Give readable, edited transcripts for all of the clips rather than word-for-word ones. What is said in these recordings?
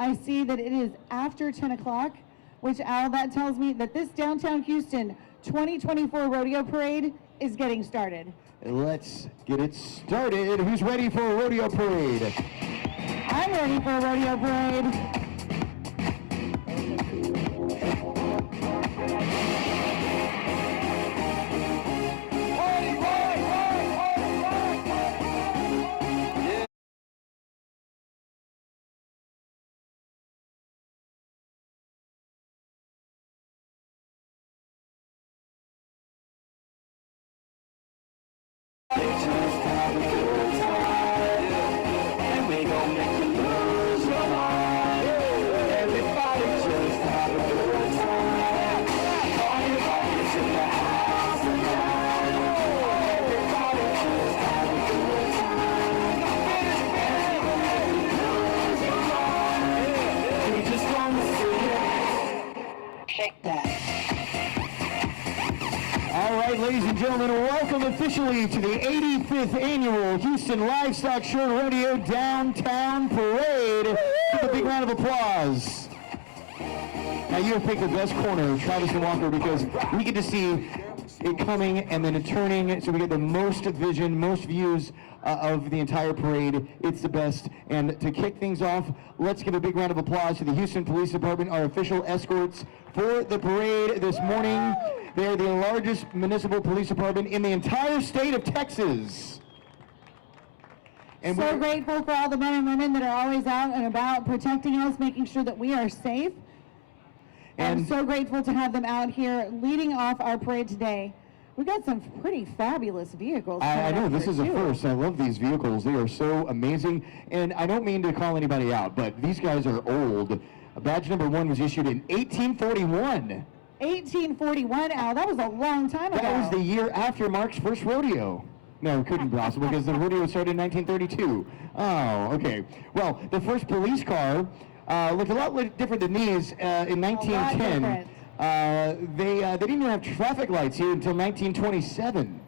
I see that it is after 10 o'clock, which, Al, that tells me that this downtown Houston 2024 rodeo parade is getting started. Let's get it started. Who's ready for a rodeo parade? I'm ready for a rodeo parade. All right, ladies and gentlemen, welcome officially to the 85th Annual Houston Livestock Show Rodeo Downtown Parade. Give a big round of applause. Now, you have picked the best corner, Travis and Walker, because we get to see it coming and then it turning, so we get the most vision, most views of the entire parade. It's the best. And to kick things off, let's give a big round of applause to the Houston Police Department, our official escorts for the parade this morning. They are the largest municipal police department in the entire state of Texas. And so grateful for all the men and women that are always out and about protecting us, making sure that we are safe. And I'm so grateful to have them out here leading off our parade today. We've got some pretty fabulous vehicles. I know, this is a first. I love these vehicles. They are so amazing. And I don't mean to call anybody out, but these guys are old. Badge number 1 was issued in 1841. 1841, Al, that was a long time ago. That was the year after Mark's first rodeo. No, it couldn't be possible because the rodeo started in 1932. Oh, okay. Well, the first police car looked a lot different than these in 1910. They didn't even have traffic lights here until 1927.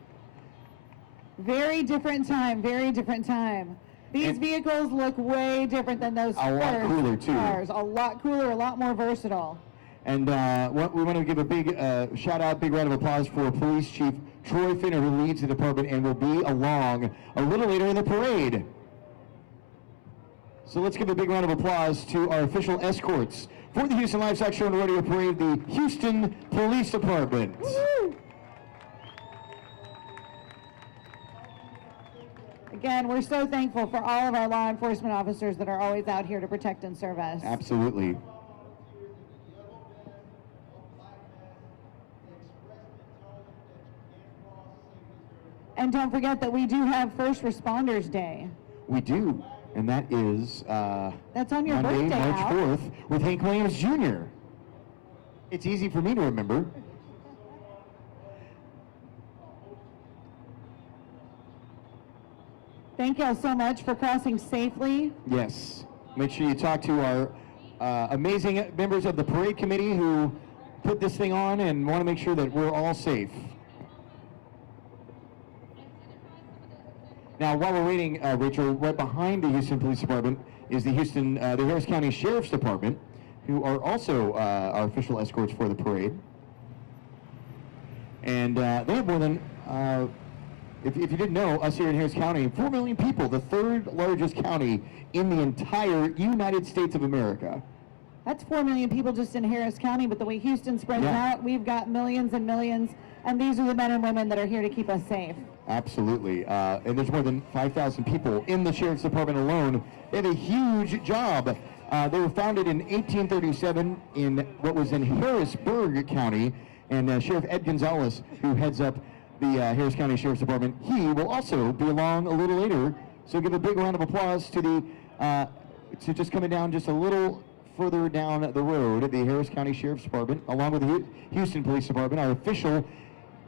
Very different time, very different time. These vehicles look way different than those a lot cooler too. Cars. A lot cooler, a lot more versatile. And we want to give a big shout out, big round of applause for Police Chief Troy Finner, who leads the department and will be along a little later in the parade. So let's give a big round of applause to our official escorts for the Houston Livestock Show and Rodeo Parade, the Houston Police Department. Woo! Again, we're so thankful for all of our law enforcement officers that are always out here to protect and serve us. Absolutely. And don't forget that we do have First Responders Day. We do, and that is that's on your Monday, birthday, March 4th, with Hank Williams Jr. It's easy for me to remember. Thank you all so much for crossing safely. Yes. Make sure you talk to our amazing members of the parade committee who put this thing on and want to make sure that we're all safe. Now, while we're waiting, Rachel, right behind the Houston Police Department is the Harris County Sheriff's Department, who are also our official escorts for the parade. And they have more than, if you didn't know, us here in Harris County, 4 million people, the 3rd largest county in the entire United States of America. That's 4 million people just in Harris County, but the way Houston spreads out, we've got millions and millions, and these are the men and women that are here to keep us safe. Absolutely. And there's more than 5,000 people in the Sheriff's Department alone. They have a huge job. They were founded in 1837 in what was in Harrisburg County, and Sheriff Ed Gonzalez, who heads up the Harris County Sheriff's Department, he will also be along a little later. So give a big round of applause to the to just coming down just a little further down the road, the Harris County Sheriff's Department, along with the Houston Police Department, our official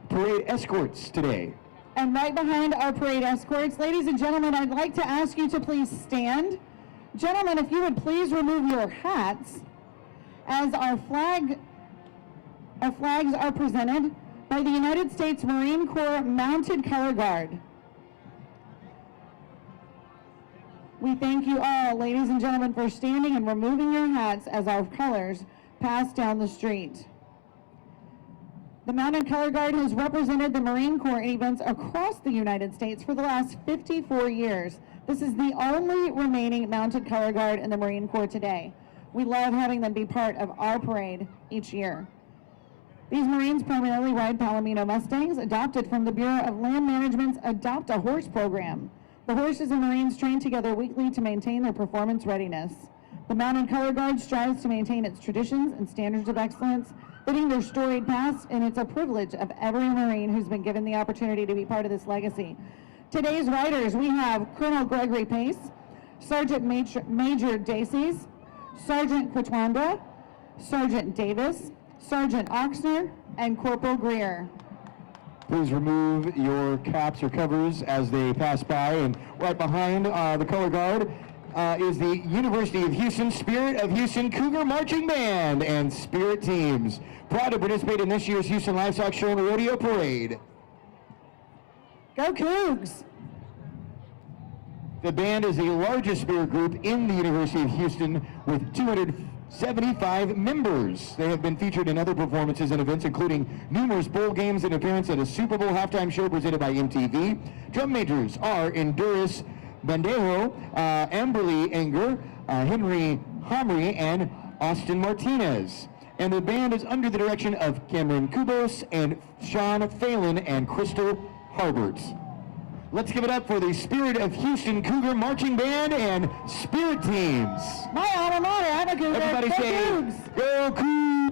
parade escorts today. And right behind our parade escorts, ladies and gentlemen, I'd like to ask you to please stand. Gentlemen, if you would please remove your hats as our flags are presented by the United States Marine Corps Mounted Color Guard. We thank you all, ladies and gentlemen, for standing and removing your hats as our colors pass down the street. The Mounted Color Guard has represented the Marine Corps in events across the United States for the last 54 years. This is the only remaining Mounted Color Guard in the Marine Corps today. We love having them be part of our parade each year. These Marines primarily ride Palomino Mustangs, adopted from the Bureau of Land Management's Adopt a Horse program. The horses and Marines train together weekly to maintain their performance readiness. The Mounted Color Guard strives to maintain its traditions and standards of excellence, fitting their storied past, and it's a privilege of every Marine who's been given the opportunity to be part of this legacy. Today's riders, we have Colonel Gregory Pace, Sergeant Major Daces, Sergeant Quitwanda, Sergeant Davis, Sergeant Oxner, and Corporal Greer. Please remove your caps or covers as they pass by, and right behind the color guard is the University of Houston Spirit of Houston Cougar Marching Band and Spirit teams, proud to participate in this year's Houston Livestock Show and Rodeo Parade. Go Cougs! The band is the largest spirit group in the University of Houston with 275 members. They have been featured in other performances and events, including numerous bowl games and appearance at a Super Bowl halftime show presented by MTV. Drum majors are Enduris Bandejo, Amberly Enger, Henry Homry, and Austin Martinez. And the band is under the direction of Cameron Kubos and Sean Phelan and Crystal Harbert. Let's give it up for the Spirit of Houston Cougar Marching Band and Spirit teams. My alma mater, I'm a Cougar. Everybody Go say, Cougs! Go Cougs!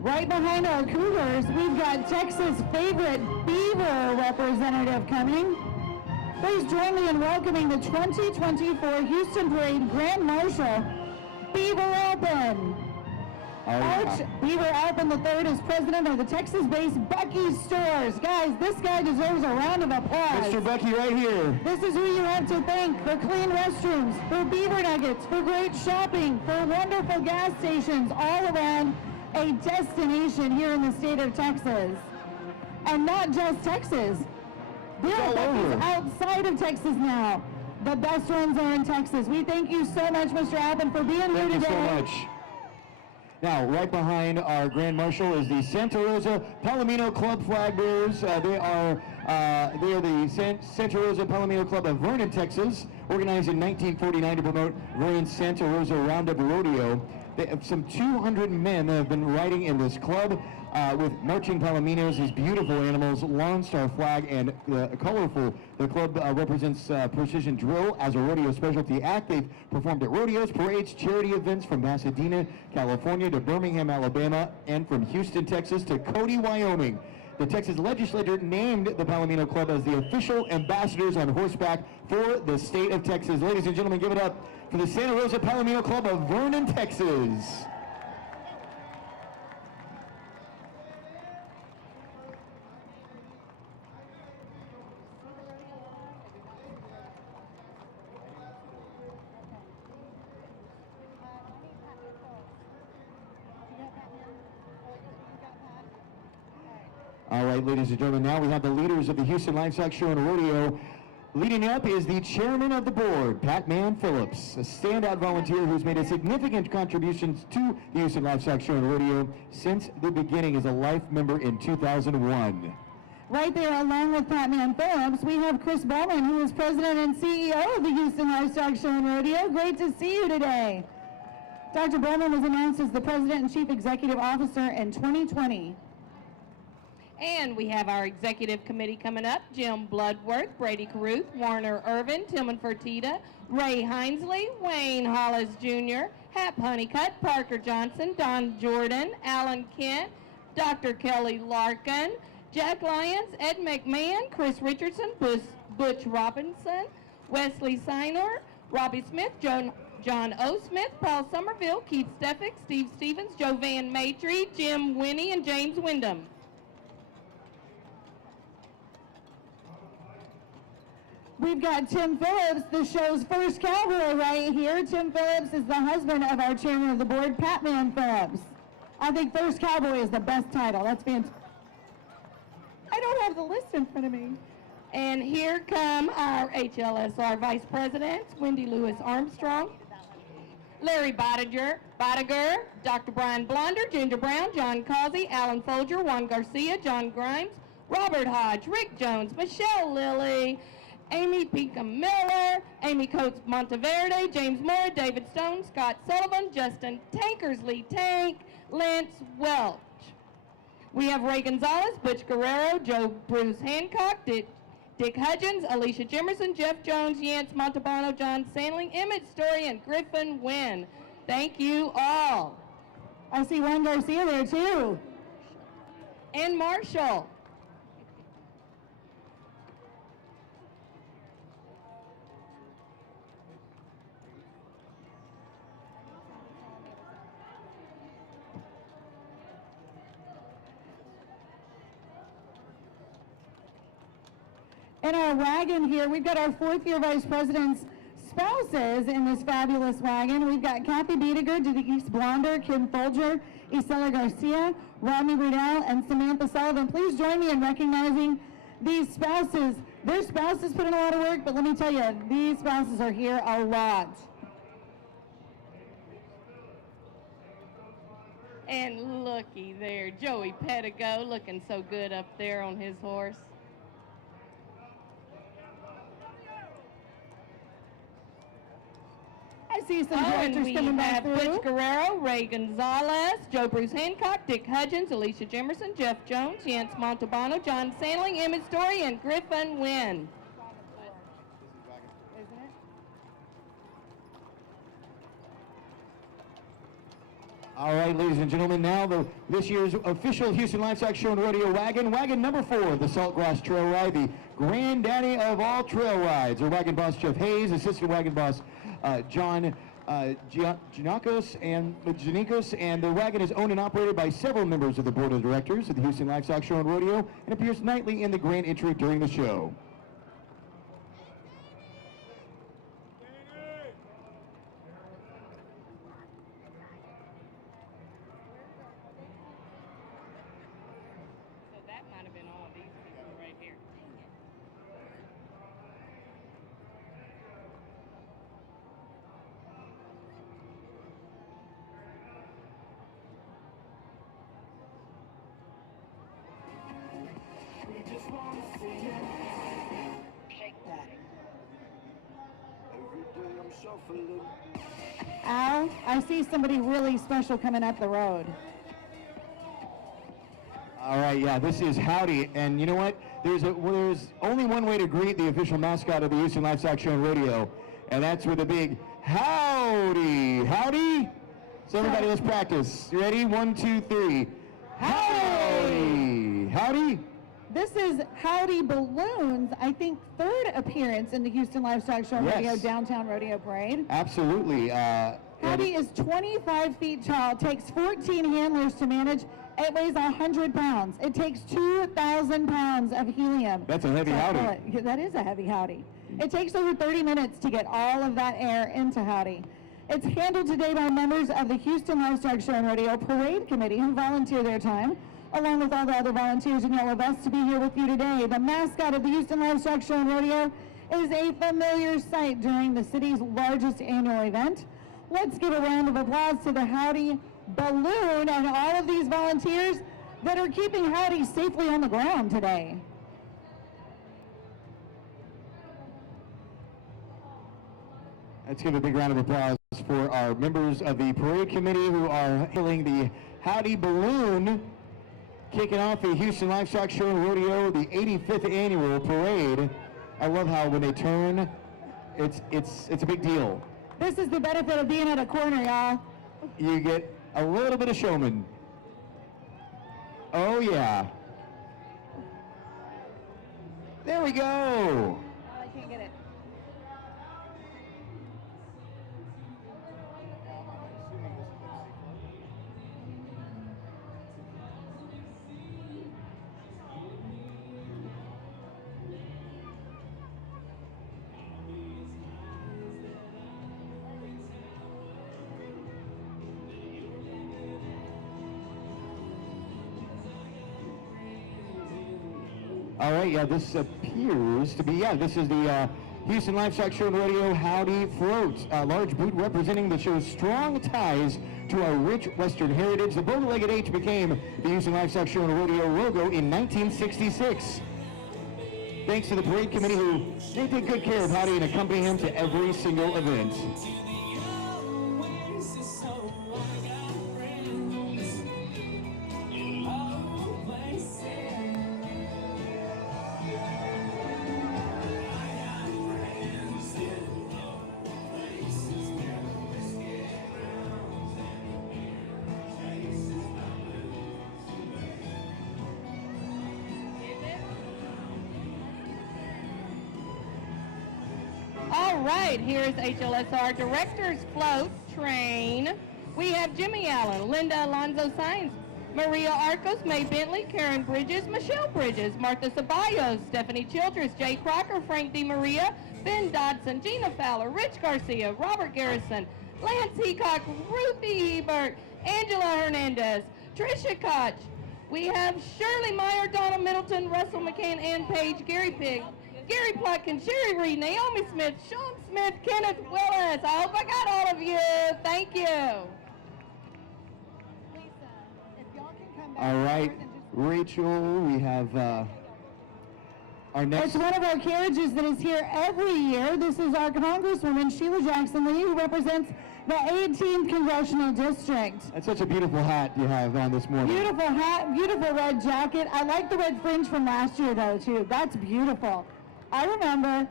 Right behind our Cougars, we've got Texas' favorite Beaver representative coming. Please join me in welcoming the 2024 Houston Parade Grand Marshal, Beaver Alpin. Arch Beaver Alpin III is president of the Texas-based Buc-ee's stores. Guys, this guy deserves a round of applause. Mr. Bucky right here. This is who you have to thank for clean restrooms, for beaver nuggets, for great shopping, for wonderful gas stations all around a destination here in the state of Texas. And not just Texas. There are Buc-ee's outside of Texas now. The best ones are in Texas. We thank you so much, Mr. Alpin, for being here today. Thank you so much. Now, right behind our Grand Marshal is the Santa Rosa Palomino Club flag bearers. They are the Santa Rosa Palomino Club of Vernon, Texas, organized in 1949 to promote Vernon's Santa Rosa Roundup Rodeo. They have some 200 men that have been riding in this club with marching palominos, these beautiful animals, Lone Star flag, and colorful. The club represents precision drill as a rodeo specialty act. They've performed at rodeos, parades, charity events from Pasadena, California to Birmingham, Alabama, and from Houston, Texas to Cody, Wyoming. The Texas legislature named the Palomino Club as the official ambassadors on horseback for the state of Texas. Ladies and gentlemen, give it up for the Santa Rosa Palomino Club of Vernon, Texas. All right, ladies and gentlemen, now we have the leaders of the Houston Livestock Show and Rodeo. Leading up is the chairman of the board, Pat Man Phillips, a standout volunteer who's made a significant contributions to the Houston Livestock Show and Rodeo since the beginning as a life member in 2001. Right there, along with Pat Man Phillips, we have Chris Bowman, who is president and CEO of the Houston Livestock Show and Rodeo. Great to see you today. Dr. Bowman was announced as the president and chief executive officer in 2020. And we have our executive committee coming up: Jim Bloodworth, Brady Caruth, Warner Irvin, Tillman Fertitta, Ray Hinesley, Wayne Hollis Jr., Hap Honeycutt, Parker Johnson, Don Jordan, Alan Kent, Dr. Kelly Larkin, Jack Lyons, Ed McMahon, Chris Richardson, Butch Robinson, Wesley Siner, Robbie Smith, John O. Smith, Paul Somerville, Keith Steffick, Steve Stevens, Joe Van Maitre, Jim Winnie, and James Wyndham. We've got Tim Phillips, the show's first cowboy right here. Tim Phillips is the husband of our chairman of the board, Patman Phillips. I think first cowboy is the best title. That's fantastic. I don't have the list in front of me. And here come our HLSR vice presidents: Wendy Lewis Armstrong, Larry Bodiger, Dr. Brian Blonder, Ginger Brown, John Causey, Alan Folger, Juan Garcia, John Grimes, Robert Hodge, Rick Jones, Michelle Lilly, Amy Pinkham Miller, Amy Coates Monteverde, James Moore, David Stone, Scott Sullivan, Justin Tankersley Tank, Lance Welch. We have Ray Gonzalez, Butch Guerrero, Joe Bruce Hancock, Dick Hudgens, Alicia Jimerson, Jeff Jones, Yance Montalbano, John Sandling, Emmett Story, and Griffin Wynn. Thank you all. I see Juan Garcia there too. And Marshall. In our wagon here, we've got our fourth-year vice president's spouses in this fabulous wagon. We've got Kathy Biediger, Denise Blonder, Kim Folger, Isela Garcia, Rodney Rudell, and Samantha Sullivan. Please join me in recognizing these spouses. Their spouses put in a lot of work, but let me tell you, these spouses are here a lot. And looky there, Joey Pettigo looking so good up there on his horse. I see some directors coming back through. We have Butch Guerrero, Ray Gonzalez, Joe Bruce Hancock, Dick Hudgens, Alicia Jimerson, Jeff Jones, Yance Montalbano, John Sandling, Emmett Story, and Griffin Wynn. All right, ladies and gentlemen, now this year's official Houston Livestock Show and Rodeo wagon, wagon number 4, the Saltgrass Trail Ride, the granddaddy of all trail rides. Our wagon boss, Jeff Hayes, assistant wagon boss, John Janikos, and the wagon is owned and operated by several members of the board of directors of the Houston Livestock Show and Rodeo and appears nightly in the grand entry during the show. Al, I see somebody really special coming up the road. All right, yeah, this is Howdy, and you know what? There's only one way to greet the official mascot of the Houston Livestock Show and Rodeo, and that's with a big howdy. Howdy? So everybody, let's practice. You ready? 1, 2, 3. Howdy! Howdy? This is Howdy Balloons, I think third appearance in the Houston Livestock Show and Rodeo Downtown Rodeo Parade. Absolutely. Howdy is 25 feet tall, takes 14 handlers to manage. It weighs 100 pounds. It takes 2,000 pounds of helium. That's a heavy howdy. That is a heavy howdy. It takes over 30 minutes to get all of that air into Howdy. It's handled today by members of the Houston Livestock Show and Rodeo Parade Committee who volunteer their time, along with all the other volunteers in yellow vests, to be here with you today. The mascot of the Houston Livestock Show and Rodeo is a familiar sight during the city's largest annual event. Let's give a round of applause to the Howdy Balloon and all of these volunteers that are keeping Howdy safely on the ground today. Let's give a big round of applause for our members of the parade committee who are hailing the Howdy Balloon, kicking off the Houston Livestock Show and Rodeo, the 85th annual parade. I love how when they turn, it's a big deal. This is the benefit of being at a corner, y'all. You get a little bit of showman. Oh yeah. There we go. I can't get it. All right, yeah, this appears to be, this is the Houston Livestock Show and Rodeo Howdy Float. A large boot representing the show's strong ties to our rich Western heritage. The bow-legged H became the Houston Livestock Show and Rodeo logo in 1966. Thanks to the parade committee who they take good care of Howdy and accompany him to every single event. All right, here's HLSR Director's Float Train. We have Jimmy Allen, Linda Alonzo Sainz, Maria Arcos, May Bentley, Karen Bridges, Michelle Bridges, Martha Ceballos, Stephanie Childress, Jay Crocker, Frank DeMaria, Ben Dodson, Gina Fowler, Rich Garcia, Robert Garrison, Lance Heacock, Ruthie Hebert, Angela Hernandez, Tricia Koch. We have Shirley Meyer, Donna Middleton, Russell McCann, Ann Page, Gary Pigg, Gary Plutkin, Sherry Reed, Naomi Smith, Sean Smith, Kenneth Willis. I hope I got all of you. Thank you. Lisa, if y'all can come back. All right, Rachel, we have our next... It's one of our carriages that is here every year. This is our Congresswoman, Sheila Jackson Lee, who represents the 18th Congressional District. That's such a beautiful hat you have on this morning. Beautiful hat, beautiful red jacket. I like the red fringe from last year, though, too. That's beautiful. I remember.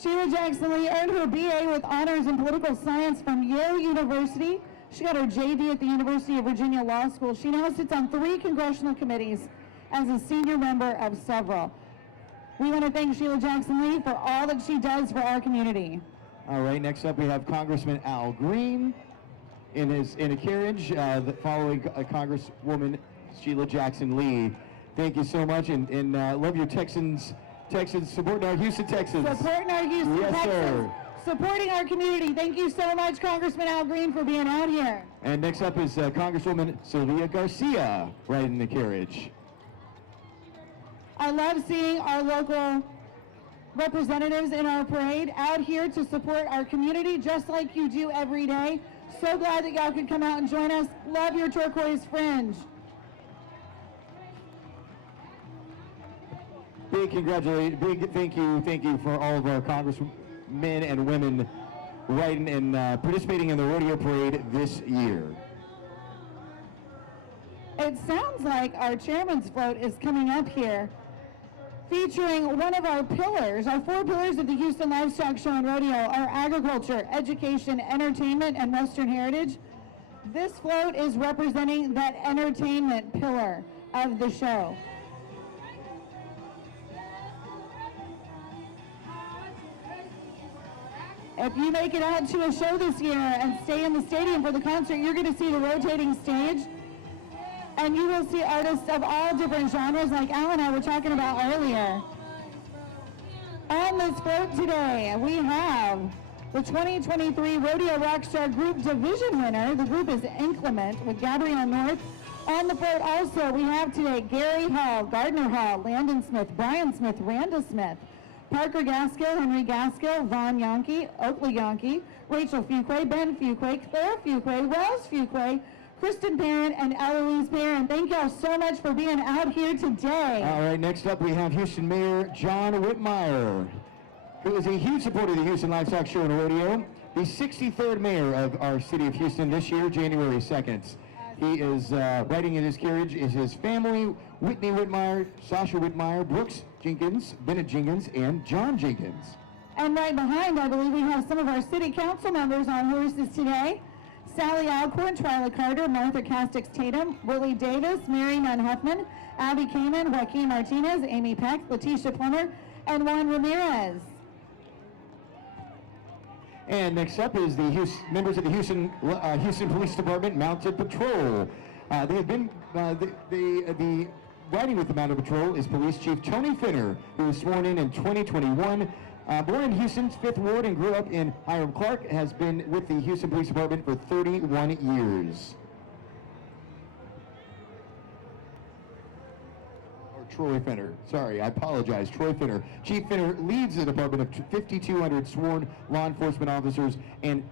Sheila Jackson Lee earned her BA with honors in political science from Yale University. She got her JD at the University of Virginia Law School. She now sits on 3 congressional committees as a senior member of several. We want to thank Sheila Jackson Lee for all that she does for our community. All right, next up we have Congressman Al Green in a carriage following Congresswoman Sheila Jackson Lee. Thank you so much, and love your Texans supporting our Houston Texans. Supporting our Houston Yes, Texans. sir. Supporting our community. Thank you so much, Congressman Al Green, for being out here. And next up is Congresswoman Sylvia Garcia riding the carriage. I love seeing our local representatives in our parade out here to support our community just like you do every day. So glad that y'all could come out and join us. Love your turquoise fringe. Big thank you for all of our congressmen and women riding and participating in the rodeo parade this year. It sounds like our chairman's float is coming up here, featuring one of our pillars. Our 4 pillars of the Houston Livestock Show and Rodeo are agriculture, education, entertainment, and Western heritage. This float is representing that entertainment pillar of the show. If you make it out to a show this year and stay in the stadium for the concert, you're going to see the rotating stage. And you will see artists of all different genres like Al and I were talking about earlier. On this float today, we have the 2023 Rodeo Rockstar Group Division winner. The group is Inclement with Gabrielle North. On the float also, we have today Gary Hall, Gardner Hall, Landon Smith, Brian Smith, Randa Smith, Parker Gaskill, Henry Gaskill, Vaughn Yonke, Oakley Yonke, Rachel Fuquay, Ben Fuquay, Claire Fuquay, Wells Fuquay, Kristen Parent, and Eloise Parent. Thank y'all so much for being out here today. All right, next up we have Houston Mayor John Whitmire, who is a huge supporter of the Houston Livestock Show and Rodeo, the 63rd mayor of our city of Houston this year, January 2nd. He is riding in his carriage is his family, Whitney Whitmire, Sasha Whitmire, Brooks Jenkins, Bennett Jenkins, and John Jenkins. And right behind, I believe we have some of our city council members on horses today. Sally Alcorn, Twyla Carter, Martha Castix Tatum, Willie Davis, Mary Nunn Huffman, Abby Kamen, Joaquin Martinez, Amy Peck, Letitia Plummer, and Juan Ramirez. And next up is the members of the Houston Police Department Mounted Patrol. They have been the riding with the Mounted Patrol is Police Chief Tony Finner, who was sworn in 2021. Born in Houston's 5th Ward and grew up in Hiram Clark, has been with the Houston Police Department for 31 years. Troy Finner. Sorry, I apologize. Troy Finner. Chief Finner leads the department of 5,200 sworn law enforcement officers and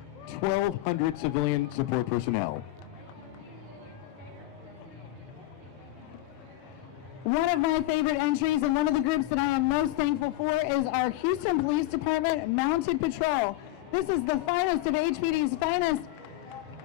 1,200 civilian support personnel. One of my favorite entries and one of the groups that I am most thankful for is our Houston Police Department Mounted Patrol. This is the finest of HPD's finest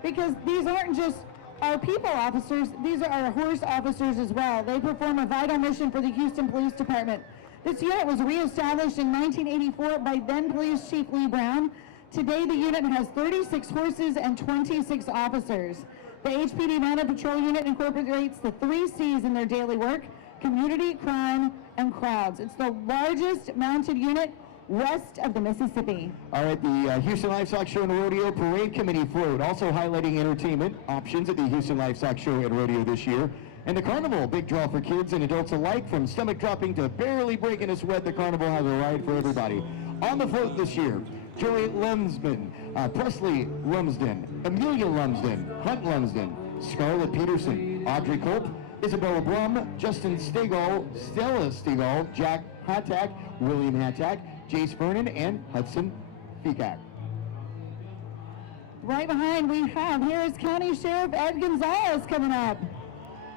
because these aren't just our people officers, these are our horse officers as well. They perform a vital mission for the Houston Police Department. This unit was reestablished in 1984 by then Police Chief Lee Brown. Today the unit has 36 horses and 26 officers. The HPD Mounted Patrol Unit incorporates the 3 C's in their daily work: community, crime, and crowds. It's the largest mounted unit west of the Mississippi. All right, the Houston Livestock Show and Rodeo Parade Committee float, also highlighting entertainment options at the Houston Livestock Show and Rodeo this year. And the Carnival, big draw for kids and adults alike, from stomach dropping to barely breaking a sweat. The Carnival has a ride for everybody. On the float this year, Joey Lumsden, Presley Lumsden, Amelia Lumsden, Hunt Lumsden, Scarlett Peterson, Audrey Culp, Isabella Blum, Justin Stegall, Stella Stegall, Jack Hattack, William Hattack, Jace Vernon, and Hudson Feacack. Right behind we have Harris County Sheriff Ed Gonzalez coming up.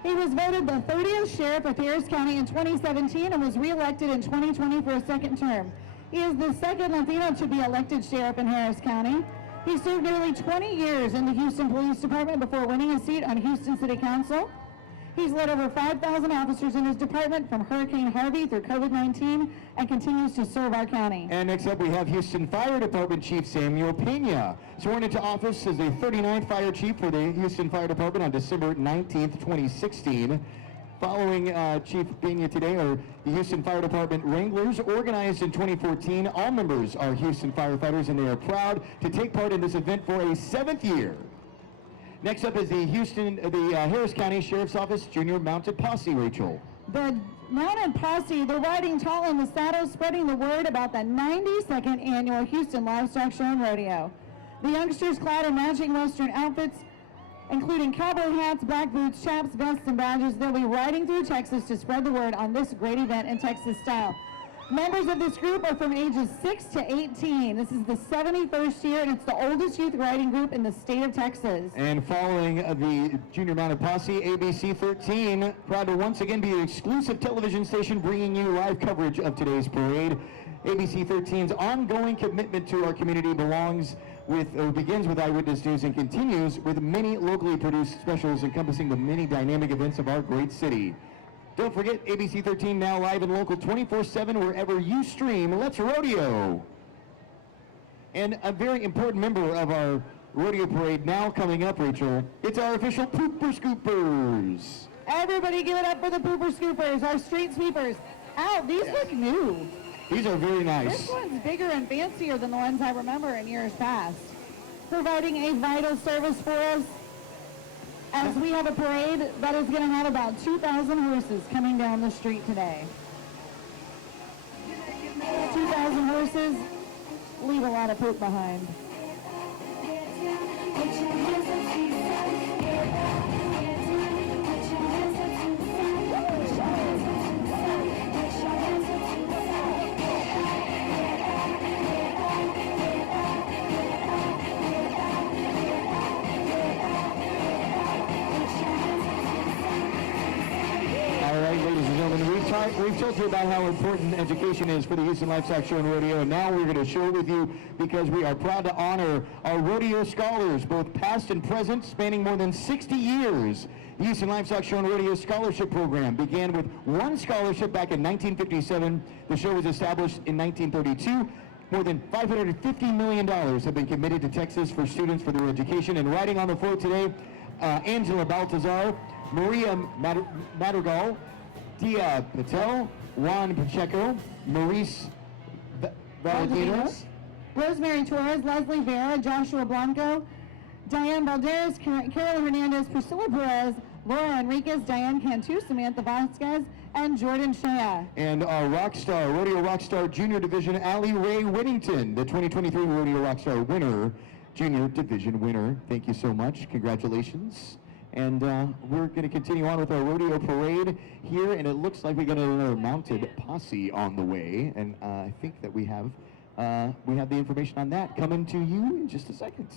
He was voted the 30th Sheriff of Harris County in 2017 and was re-elected in 2020 for a second term. He is the second Latino to be elected Sheriff in Harris County. He served nearly 20 years in the Houston Police Department before winning a seat on Houston City Council. He's led over 5,000 officers in his department from Hurricane Harvey through COVID-19 and continues to serve our county. And next up we have Houston Fire Department Chief Samuel Pena, sworn into office as the 39th Fire Chief for the Houston Fire Department on December 19th, 2016. Following Chief Pena today are the Houston Fire Department Wranglers, organized in 2014. All members are Houston firefighters and they are proud to take part in this event for a 7th year. Next up is the Harris County Sheriff's Office Junior Mounted Posse, Rachel. The Mounted Posse, they're riding tall in the saddle, spreading the word about the 92nd annual Houston Livestock Show and Rodeo. The youngsters, clad in matching Western outfits, including cowboy hats, black boots, chaps, vests, and badges, they'll be riding through Texas to spread the word on this great event in Texas style. Members of this group are from ages 6 to 18. This is the 71st year, and it's the oldest youth riding group in the state of Texas. And following the Junior Mounted Posse, ABC 13, proud to once again be an exclusive television station bringing you live coverage of today's parade. ABC 13's ongoing commitment to our community begins with Eyewitness News and continues with many locally produced specials encompassing the many dynamic events of our great city. Don't forget, ABC 13 now live and local 24/7 wherever you stream. Let's rodeo! And a very important member of our rodeo parade now coming up, Rachel, it's our official Pooper Scoopers. Everybody give it up for the Pooper Scoopers, our street sweepers. Ow, these look new. These are very nice. This one's bigger and fancier than the ones I remember in years past. Providing a vital service for us as we have a parade that is going to have about 2,000 horses coming down the street today. 2,000 horses leave a lot of poop behind. we've told you about how important education is for the Houston Livestock Show and Rodeo, and now we're going to share with you because we are proud to honor our rodeo scholars, both past and present, spanning more than 60 years. The Houston Livestock Show and Rodeo Scholarship Program began with one scholarship back in 1957. The show was established in 1932. More than $550 million have been committed to Texas for students for their education. And riding on the float today, Angela Baltazar, Maria Madrigal, Dia Patel, Juan Pacheco, Maurice Valadinos, Rosemary Torres, Leslie Vera, Joshua Blanco, Diane Balderas, Carolyn Hernandez, Priscilla Perez, Laura Enriquez, Diane Cantu, Samantha Vasquez, and Jordan Shea. And our Rockstar, Rodeo Rockstar Junior Division, Allie Ray Whittington, the 2023 Rodeo Rockstar winner, Junior Division winner. Thank you so much. Congratulations. And we're going to continue on with our rodeo parade here, and it looks like we got another mounted posse on the way. And I think that we have the information on that coming to you in just a second.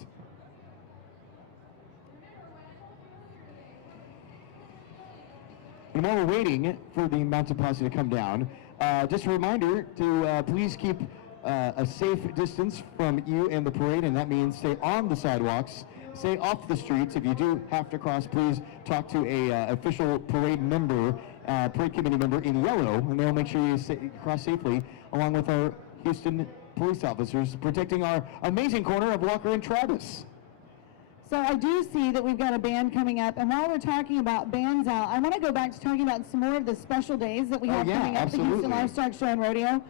And while we're waiting for the mounted posse to come down, just a reminder to please keep a safe distance from you and the parade, and that means stay on the sidewalks, stay off the streets. If you do have to cross, please talk to a official parade member, parade committee member in yellow, and they'll make sure you cross safely, along with our Houston police officers protecting our amazing corner of Walker and Travis. So I do see that we've got a band coming up, and while we're talking about bands out, I want to go back to talking about some more of the special days that we have coming up at the Houston Livestock Show and Rodeo.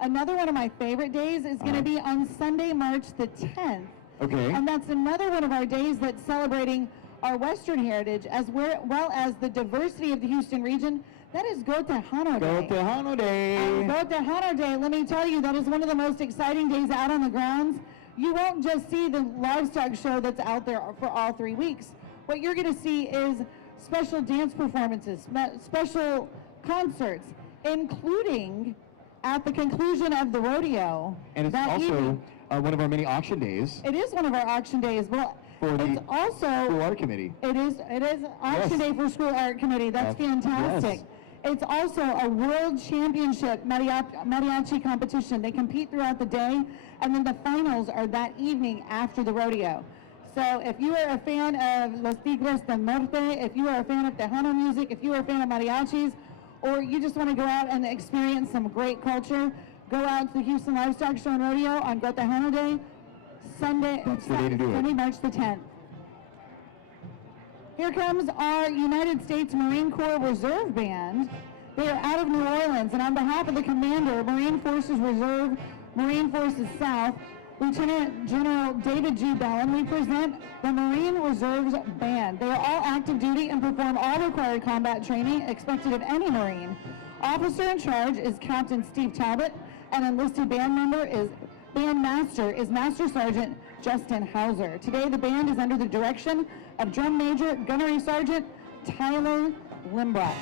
Another one of my favorite days is going to be on Sunday, March the 10th. Okay. And that's another one of our days that's celebrating our Western heritage as well as the diversity of the Houston region. That is Go Tejano Day. Go Tejano Day. And Go Tejano Day, let me tell you, that is one of the most exciting days out on the grounds. You won't just see the livestock show that's out there for all 3 weeks. What you're going to see is special dance performances, special concerts, including at the conclusion of the rodeo. And it's also one of our many auction days. It is one of our auction days. Well, for the it's also School Art Committee. It is auction day for School Art Committee. That's fantastic. Yes. It's also a world championship mariachi competition. They compete throughout the day, and then the finals are that evening after the rodeo. So if you are a fan of Los Tigres del Norte, if you are a fan of Tejano music, if you are a fan of mariachis, or you just want to go out and experience some great culture, go out to the Houston Livestock Show and Rodeo on Go Tejano Day, Sunday, Sunday, March the 10th. Here comes our United States Marine Corps Reserve Band. They are out of New Orleans, and on behalf of the Commander, Marine Forces Reserve, Marine Forces South, Lieutenant General David G. Bellin, we present the Marine Reserves Band. They are all active duty and perform all required combat training expected of any Marine. Officer in charge is Captain Steve Talbot, and enlisted bandmaster is Master Sergeant Justin Hauser. Today, the band is under the direction of Drum Major Gunnery Sergeant Tyler Limbrock.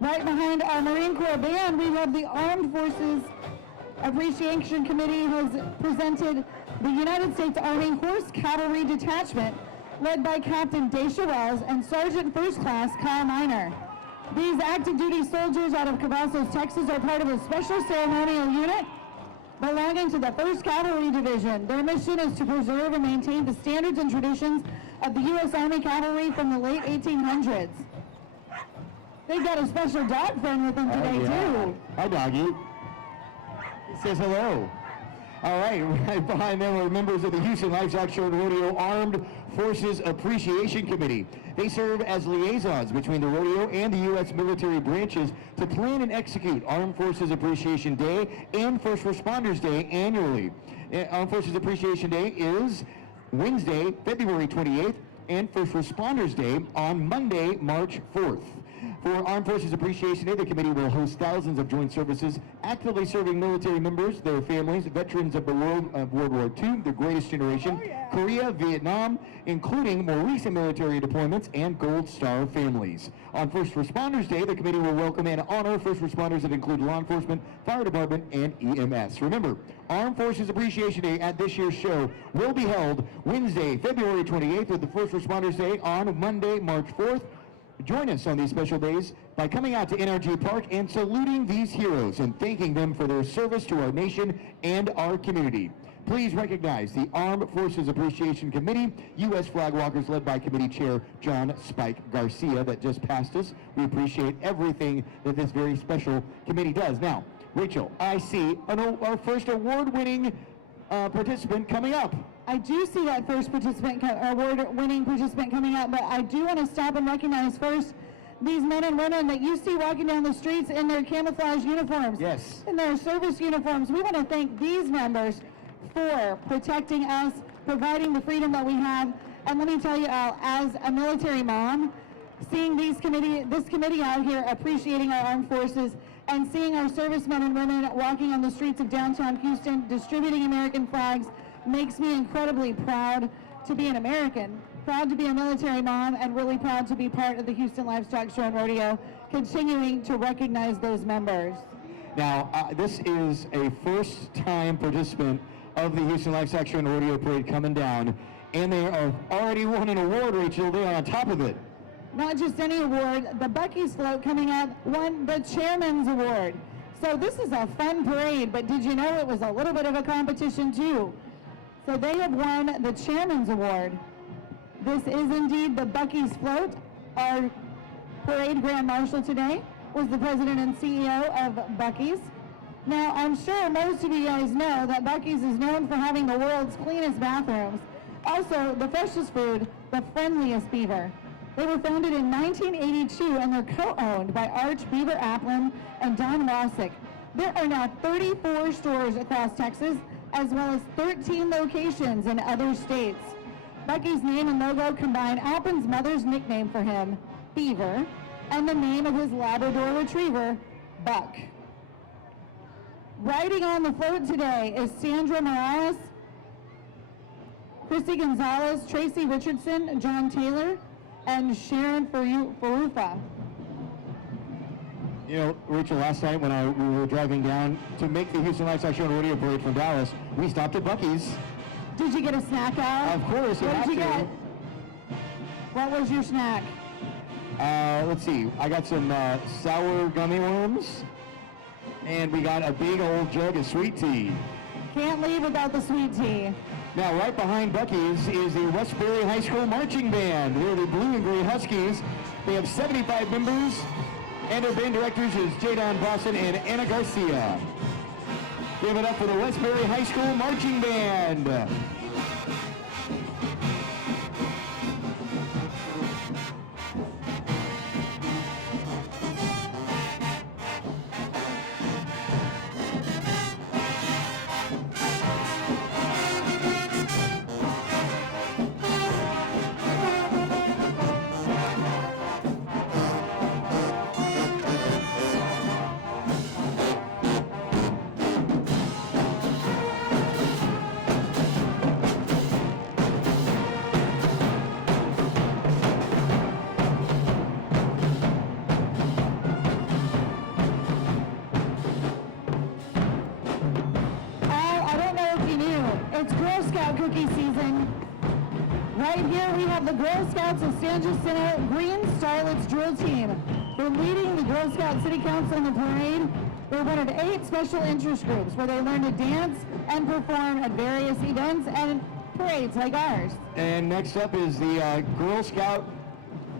Right behind our Marine Corps band, we have the Armed Forces Appreciation Committee has presented the United States Army Horse Cavalry Detachment, led by Captain Daisha Wells and Sergeant First Class Kyle Miner. These active duty soldiers out of Cavazos, Texas are part of a special ceremonial unit belonging to the 1st Cavalry Division. Their mission is to preserve and maintain the standards and traditions of the U.S. Army Cavalry from the late 1800s. They've got a special dog friend with them today, too. Hi, doggy. He says hello. All right, right behind them are members of the Houston Livestock Show and Rodeo Armed Forces Appreciation Committee. They serve as liaisons between the rodeo and the U.S. military branches to plan and execute Armed Forces Appreciation Day and First Responders Day annually. Armed Forces Appreciation Day is Wednesday, February 28th, and First Responders Day on Monday, March 4th. For Armed Forces Appreciation Day, the committee will host thousands of joint services, actively serving military members, their families, veterans of the World War II, the greatest generation, Korea, Vietnam, including more recent military deployments and Gold Star families. On First Responders Day, the committee will welcome and honor first responders that include law enforcement, fire department, and EMS. Remember, Armed Forces Appreciation Day at this year's show will be held Wednesday, February 28th, with the First Responders Day on Monday, March 4th. Join us on these special days by coming out to NRG Park and saluting these heroes and thanking them for their service to our nation and our community. Please recognize the Armed Forces Appreciation Committee, U.S. Flag Walkers led by Committee Chair John Spike Garcia that just passed us. We appreciate everything that this very special committee does. Now, Rachel, I see our first award-winning participant coming up. I do see that first award-winning participant coming up, but I do want to stop and recognize first these men and women that you see walking down the streets in their camouflage uniforms. Yes. In their service uniforms. We want to thank these members for protecting us, providing the freedom that we have. And let me tell you, Al, as a military mom, seeing this committee out here appreciating our armed forces and seeing our servicemen and women walking on the streets of downtown Houston distributing American flags makes me incredibly proud to be an American, proud to be a military mom, and really proud to be part of the Houston Livestock Show and Rodeo, continuing to recognize those members. Now, this is a first-time participant of the Houston Livestock Show and Rodeo Parade coming down, and they are already won an award, Rachel. They are on top of it. Not just any award, the Buc-ee's float coming up won the Chairman's Award. So this is a fun parade, but did you know it was a little bit of a competition too? So they have won the Chairman's Award. This is indeed the Buc-ee's float. Our parade grand marshal today was the president and CEO of Buc-ee's. Now, I'm sure most of you guys know that Buc-ee's is known for having the world's cleanest bathrooms. Also, the freshest food, the friendliest beaver. They were founded in 1982 and they're co-owned by Arch Beaver Applin and Don Rossick. There are now 34 stores across Texas, as well as 13 locations in other states. Buc-ee's name and logo combine Alpin's mother's nickname for him, Beaver, and the name of his Labrador Retriever, Buck. Riding on the float today is Sandra Morales, Chrissy Gonzalez, Tracy Richardson, John Taylor, and Sharon Farufa. You know, Rachel, last night when we were driving down to make the Houston Livestock Show and Rodeo Parade from Dallas, we stopped at Buc-ee's. Did you get a snack out? Of course, you have What did you to. get? What was your snack? Let's see. I got some sour gummy worms, and we got a big old jug of sweet tea. Can't leave without the sweet tea. Now, right behind Buc-ee's is the Westbury High School Marching Band. They're the Blue and Gray Huskies. They have 75 members, and their band directors is Jadon Boston and Anna Garcia. Give it up for the Westbury High School Marching Band. It's Girl Scout cookie season. Right here we have the Girl Scouts of San Jacinto Green Starlets drill team. They're leading the Girl Scout City Council in the parade. They're one of 8 special interest groups where they learn to dance and perform at various events and parades like ours. And next up is the Girl Scout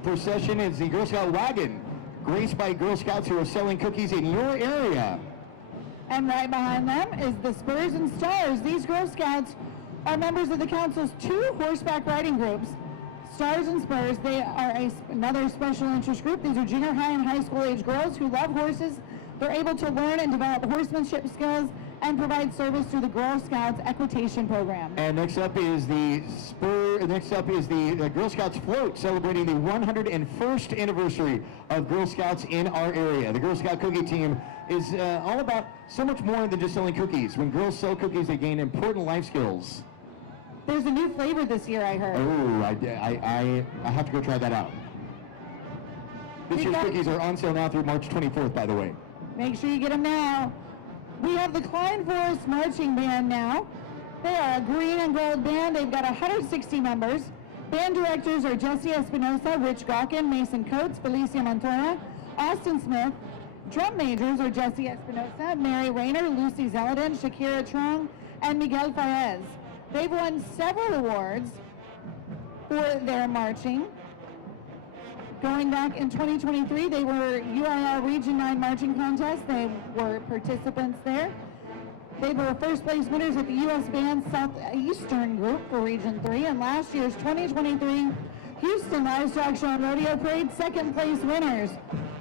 procession. It's the Girl Scout wagon, graced by Girl Scouts who are selling cookies in your area. And right behind them is the Spurs and Stars. These Girl Scouts are members of the council's 2 horseback riding groups. Stars and Spurs, they are another special interest group. These are junior high and high school age girls who love horses. They're able to learn and develop horsemanship skills and provide service through the Girl Scouts Equitation Program. And next up is the Girl Scouts float celebrating the 101st anniversary of Girl Scouts in our area. The Girl Scout cookie team is all about so much more than just selling cookies. When girls sell cookies, they gain important life skills. There's a new flavor this year, I heard. Oh, I have to go try that out. This year's cookies are on sale now through March 24th, by the way. Make sure you get them now. We have the Klein Forest Marching Band now. They are a green and gold band. They've got 160 members. Band directors are Jesse Espinosa, Rich Gawkin, Mason Coates, Felicia Montoya, Austin Smith. Drum majors are Jesse Espinosa, Mary Rayner, Lucy Zeldin, Shakira Trong, and Miguel Faez. They've won several awards for their marching. Going back in 2023, they were UIL Region 9 Marching Contest. They were participants there. They were first place winners at the U.S. Band Southeastern Group for Region 3. And last year's 2023 Houston Livestock Show and Rodeo Parade second place winners.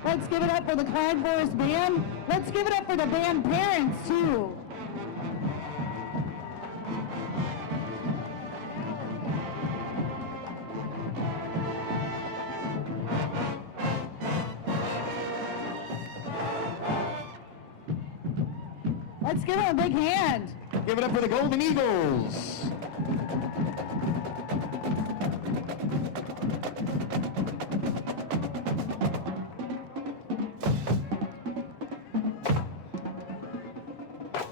Let's give it up for the Klein Forest Band. Let's give it up for the band parents, too. Let's give them a big hand. Give it up for the Golden Eagles.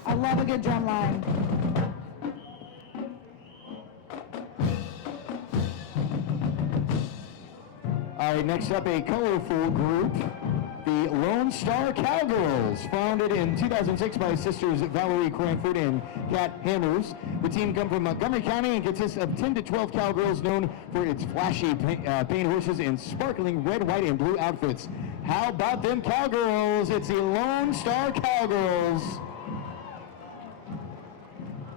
I love a good drum line. All right, next up, a colorful group, the Lone Star Cowgirls, founded in 2006 by sisters Valerie Cranford and Kat Hammers. The team comes from Montgomery County and consists of 10 to 12 cowgirls known for its flashy paint horses and sparkling red, white, and blue outfits. How about them cowgirls? It's the Lone Star Cowgirls.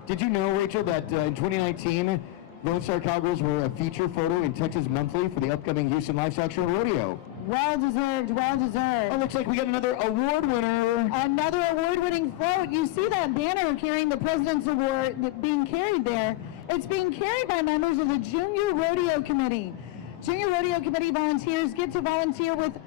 Did you know, Rachel, that in 2019, Lone Star Cowgirls were a feature photo in Texas Monthly for the upcoming Houston Livestock Show and Rodeo? Well deserved, well deserved. Oh, looks like we got another award winner. Another award-winning float. You see that banner carrying the President's Award being carried there. It's being carried by members of the Junior Rodeo Committee. Junior Rodeo Committee volunteers get to volunteer with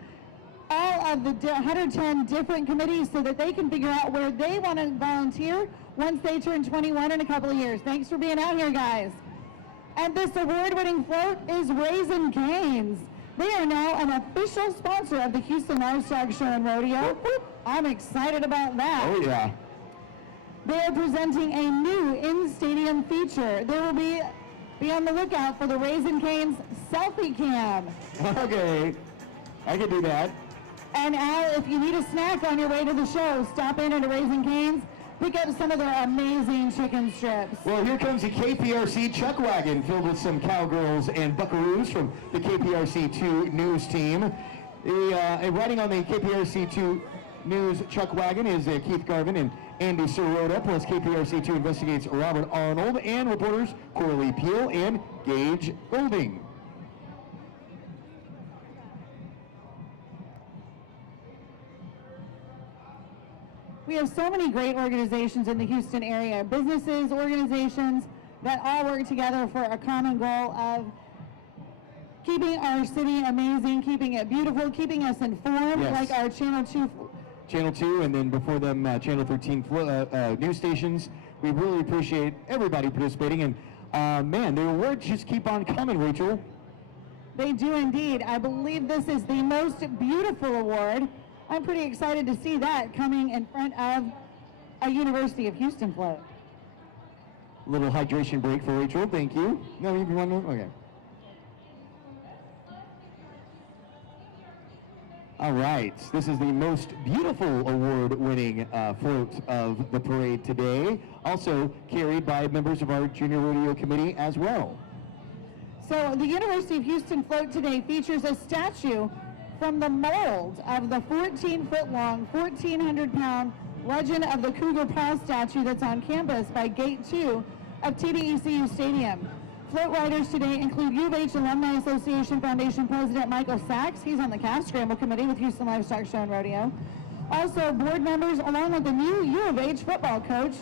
all of the 110 different committees so that they can figure out where they want to volunteer once they turn 21 in a couple of years. Thanks for being out here, guys. And this award-winning float is Raisin Cane's. They are now an official sponsor of the Houston Livestock Show and Rodeo. I'm excited about that. Oh, yeah. They are presenting a new in-stadium feature. They will be on the lookout for the Raisin Cane's selfie cam. Okay, I can do that. And Al, if you need a snack on your way to the show, stop in at a Raisin Cane's. Pick up some of their amazing chicken strips. Well, here comes the KPRC chuck wagon filled with some cowgirls and buckaroos from the KPRC2 News team. Riding on the KPRC2 News chuck wagon is Keith Garvin and Andy Sirota, plus KPRC2 investigates Robert Arnold, and reporters Coralie Peel and Gage Golding. We have so many great organizations in the Houston area, businesses, organizations that all work together for a common goal of keeping our city amazing, keeping it beautiful, keeping us informed, Yes. like our Channel 2. Channel 2, and then before them, Channel 13 news stations. We really appreciate everybody participating, and man, the awards just keep on coming, Rachel. They do indeed. I believe this is the most beautiful award. I'm pretty excited to see that coming in front of a University of Houston float. Little hydration break for Rachel, thank you. No, you want to? Okay. All right, this is the most beautiful award-winning float of the parade today, also carried by members of our Junior Rodeo Committee as well. So the University of Houston float today features a statue from the mold of the 14-foot-long, 1,400-pound Legend of the Cougar Paw statue that's on campus by Gate 2 of TDECU Stadium. Float riders today include U of H Alumni Association Foundation President Michael Sachs. He's on the Calf Scramble Committee with Houston Livestock Show and Rodeo. Also, board members, along with the new U of H football coach,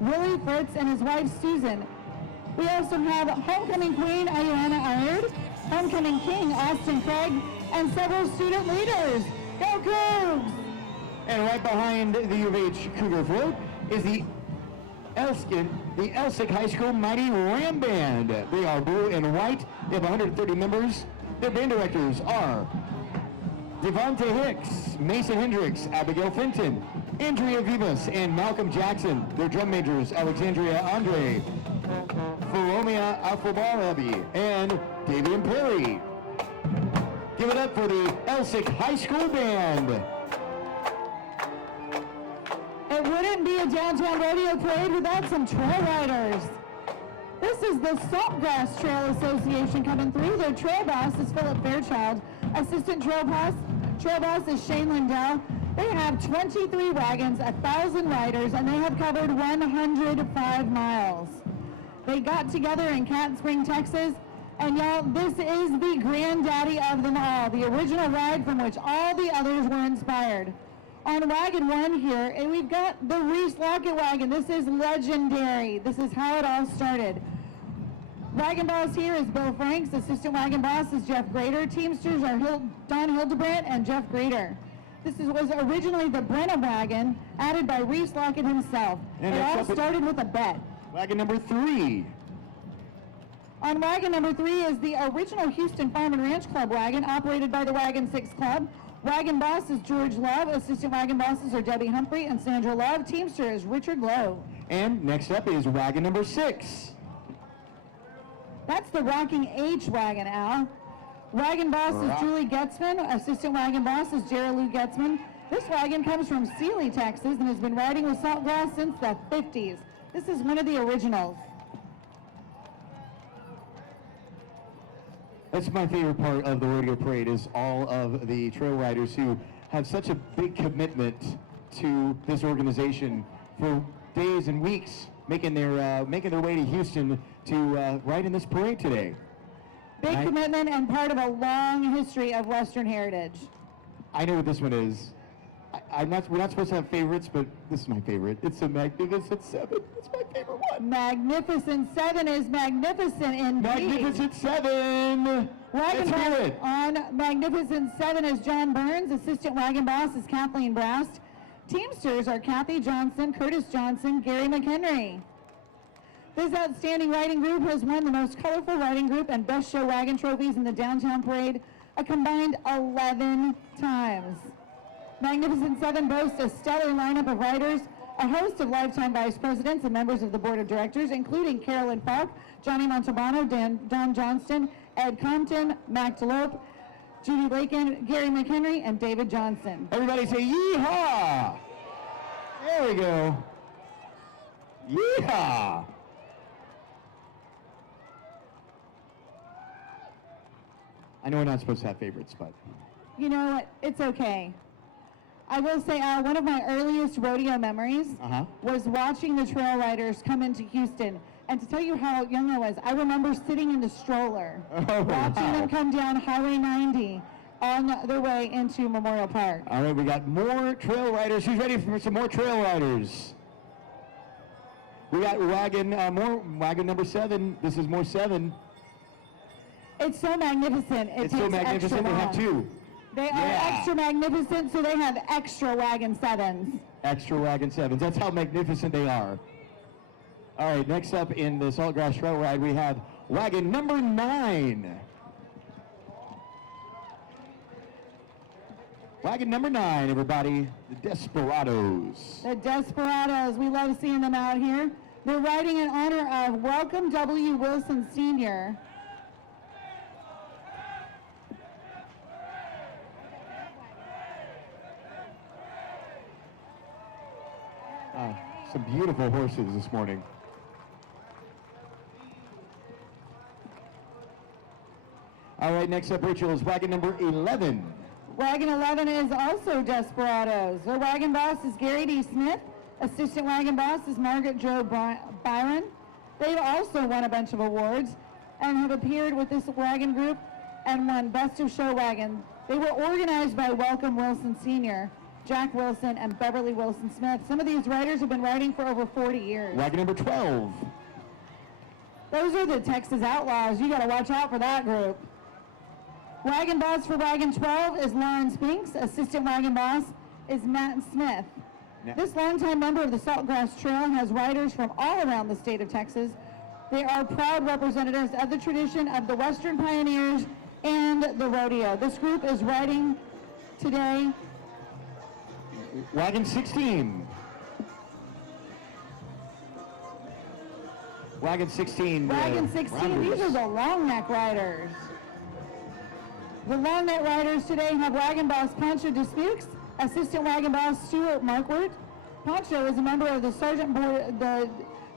Willie Fritz, and his wife, Susan. We also have homecoming queen, Ayana Ayard, homecoming king, Austin Craig, and several student leaders. Go Cougs! And right behind the U of H Cougar float is the Elsick High School Mighty Ram Band. They are blue and white. They have 130 members. Their band directors are Devontae Hicks, Mason Hendricks, Abigail Fenton, Andrea Vivas, and Malcolm Jackson. Their drum majors, Alexandria Andre, Feromia Afobarabi, and Davian Perry. Give it up for the Elsick High School Band. It wouldn't be a downtown rodeo parade without some trail riders. This is the Saltgrass Trail Association coming through. Their trail boss is Philip Fairchild. Assistant trail boss is Shane Lindell. They have 23 wagons, 1,000 riders, and they have covered 105 miles. They got together in Cat Spring, Texas, and y'all, this is the granddaddy of them all, the original ride from which all the others were inspired. On wagon one here, and we've got the Reese Lockett wagon. This is legendary. This is how it all started. Wagon boss here is Bill Franks. Assistant wagon boss is Jeff Grader. Teamsters are Don Hildebrandt and Jeff Grader. This was originally the Brenna wagon, added by Reese Lockett himself. And it all started with a bet. Wagon number 3. On wagon number 3 is the original Houston Farm and Ranch Club wagon, operated by the Wagon 6 Club. Wagon boss is George Love. Assistant wagon bosses are Debbie Humphrey and Sandra Love. Teamster is Richard Lowe. And next up is wagon number 6. That's the Rocking H wagon, Al. Wagon boss is Julie Getzman. Assistant wagon boss is Jerry Lou Getzman. This wagon comes from Sealy, Texas, and has been riding with Saltgrass since the 50s. This is one of the originals. That's my favorite part of the rodeo parade, is all of the trail riders who have such a big commitment to this organization for days and weeks, making their way to Houston to ride in this parade today. Big commitment and part of a long history of Western heritage. I know what this one is. We're not supposed to have favorites, but this is my favorite. It's a Magnificent 7. It's my favorite one. Magnificent 7 is magnificent indeed. Magnificent 7. Wagon Let's hear boss it. on Magnificent 7 is John Burns. Assistant wagon boss is Kathleen Brast. Teamsters are Kathy Johnson, Curtis Johnson, Gary McHenry. This outstanding riding group has won the most colorful riding group and best show wagon trophies in the downtown parade a combined 11 times. Magnificent 7 boasts a stellar lineup of riders, a host of lifetime vice presidents and members of the board of directors, including Carolyn Falk, Johnny Montalbano, Don Johnston, Ed Compton, Mac DeLope, Judy Lakin, Gary McHenry, and David Johnson. Everybody say yeehaw! There we go. Yeehaw! I know we're not supposed to have favorites, but... You know what? It's okay. I will say, one of my earliest rodeo memories was watching the trail riders come into Houston. And to tell you how young I was, I remember sitting in the stroller, watching them come down Highway 90 on their way into Memorial Park. All right, we got more trail riders. Who's ready for some more trail riders? We got wagon number 7. This is more 7. It's so magnificent. It's so magnificent. They have 2. They are extra magnificent, so they have extra wagon 7s. Extra wagon 7s. That's how magnificent they are. All right, next up in the Saltgrass Trail Ride, we have wagon number 9. Wagon number 9, everybody, the Desperados. The Desperados, we love seeing them out here. They're riding in honor of Welcome W. Wilson Sr. Some beautiful horses this morning. All right, next up, Rachel, is wagon number 11. Wagon 11 is also Desperados. Their wagon boss is Gary D. Smith. Assistant wagon boss is Margaret Jo Byron. They've also won a bunch of awards and have appeared with this wagon group and won Best of Show Wagon. They were organized by Welcome Wilson Sr. Jack Wilson, and Beverly Wilson Smith. Some of these riders have been riding for over 40 years. Wagon number 12. Those are the Texas Outlaws. You got to watch out for that group. Wagon boss for Wagon 12 is Lauren Spinks. Assistant wagon boss is Matt Smith. This longtime member of the Saltgrass Trail has riders from all around the state of Texas. They are proud representatives of the tradition of the Western Pioneers and the rodeo. This group is riding today. Wagon 16. Wagon 16. Wagon 16, these are the long neck riders. The long neck riders today have wagon boss Pancho Dispukes, assistant wagon boss Stuart Markwart. Pancho is a member of the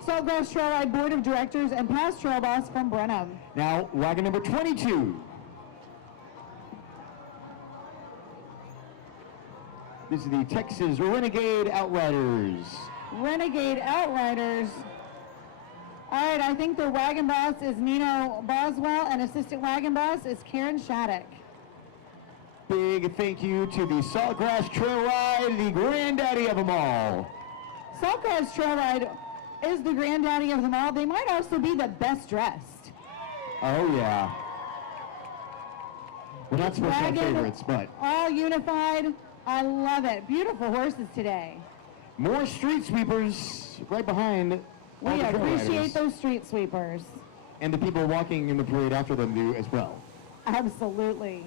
Saltgrass Trail Ride Board of Directors and past trail boss from Brenham. Now, wagon number 22. This is the Texas Renegade Outriders. Renegade Outriders. All right, I think their wagon boss is Nino Boswell and assistant wagon boss is Karen Shattuck. Big thank you to the Saltgrass Trail Ride, the granddaddy of them all. Saltgrass Trail Ride is the granddaddy of them all. They might also be the best dressed. Oh, yeah. We're not supposed to have favorites, but... all unified. I love it. Beautiful horses today. More street sweepers right behind all We the trail riders. appreciate those street sweepers. And the people walking in the parade after them do as well. Absolutely.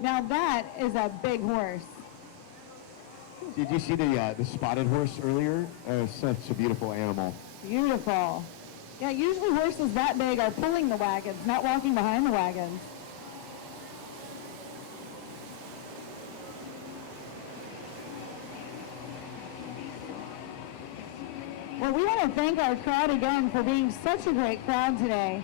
Now that is a big horse. Did you see the spotted horse earlier? Such a beautiful animal. Beautiful. Yeah, usually horses that big are pulling the wagons, not walking behind the wagons. Well, we want to thank our crowd again for being such a great crowd today.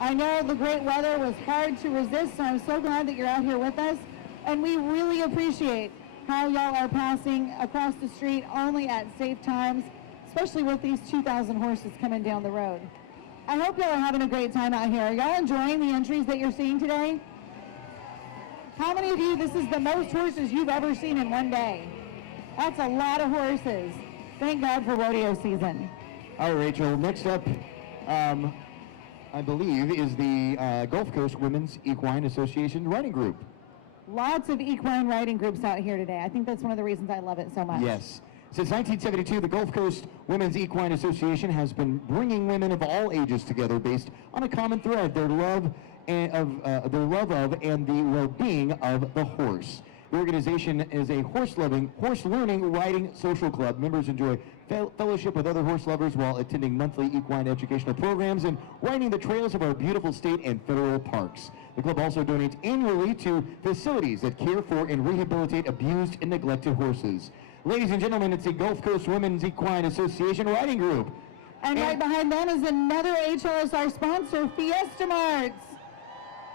I know the great weather was hard to resist, so I'm so glad that you're out here with us. And we really appreciate how y'all are passing across the street only at safe times, especially with these 2,000 horses coming down the road. I hope y'all are having a great time out here. Are y'all enjoying the entries that you're seeing today? How many of you, this is the most horses you've ever seen in one day? That's a lot of horses. Thank God for rodeo season. All right, Rachel, next up, I believe, is the Gulf Coast Women's Equine Association Riding Group. Lots of equine riding groups out here today. I think that's one of the reasons I love it so much. Yes. Since 1972, the Gulf Coast Women's Equine Association has been bringing women of all ages together based on a common thread, their love of and the well-being of the horse. The organization is a horse-loving, horse-learning riding social club. Members enjoy fellowship with other horse lovers while attending monthly equine educational programs and riding the trails of our beautiful state and federal parks. The club also donates annually to facilities that care for and rehabilitate abused and neglected horses. Ladies and gentlemen, it's the Gulf Coast Women's Equine Association Riding Group. And right behind them is another HLSR sponsor, Fiesta Marts.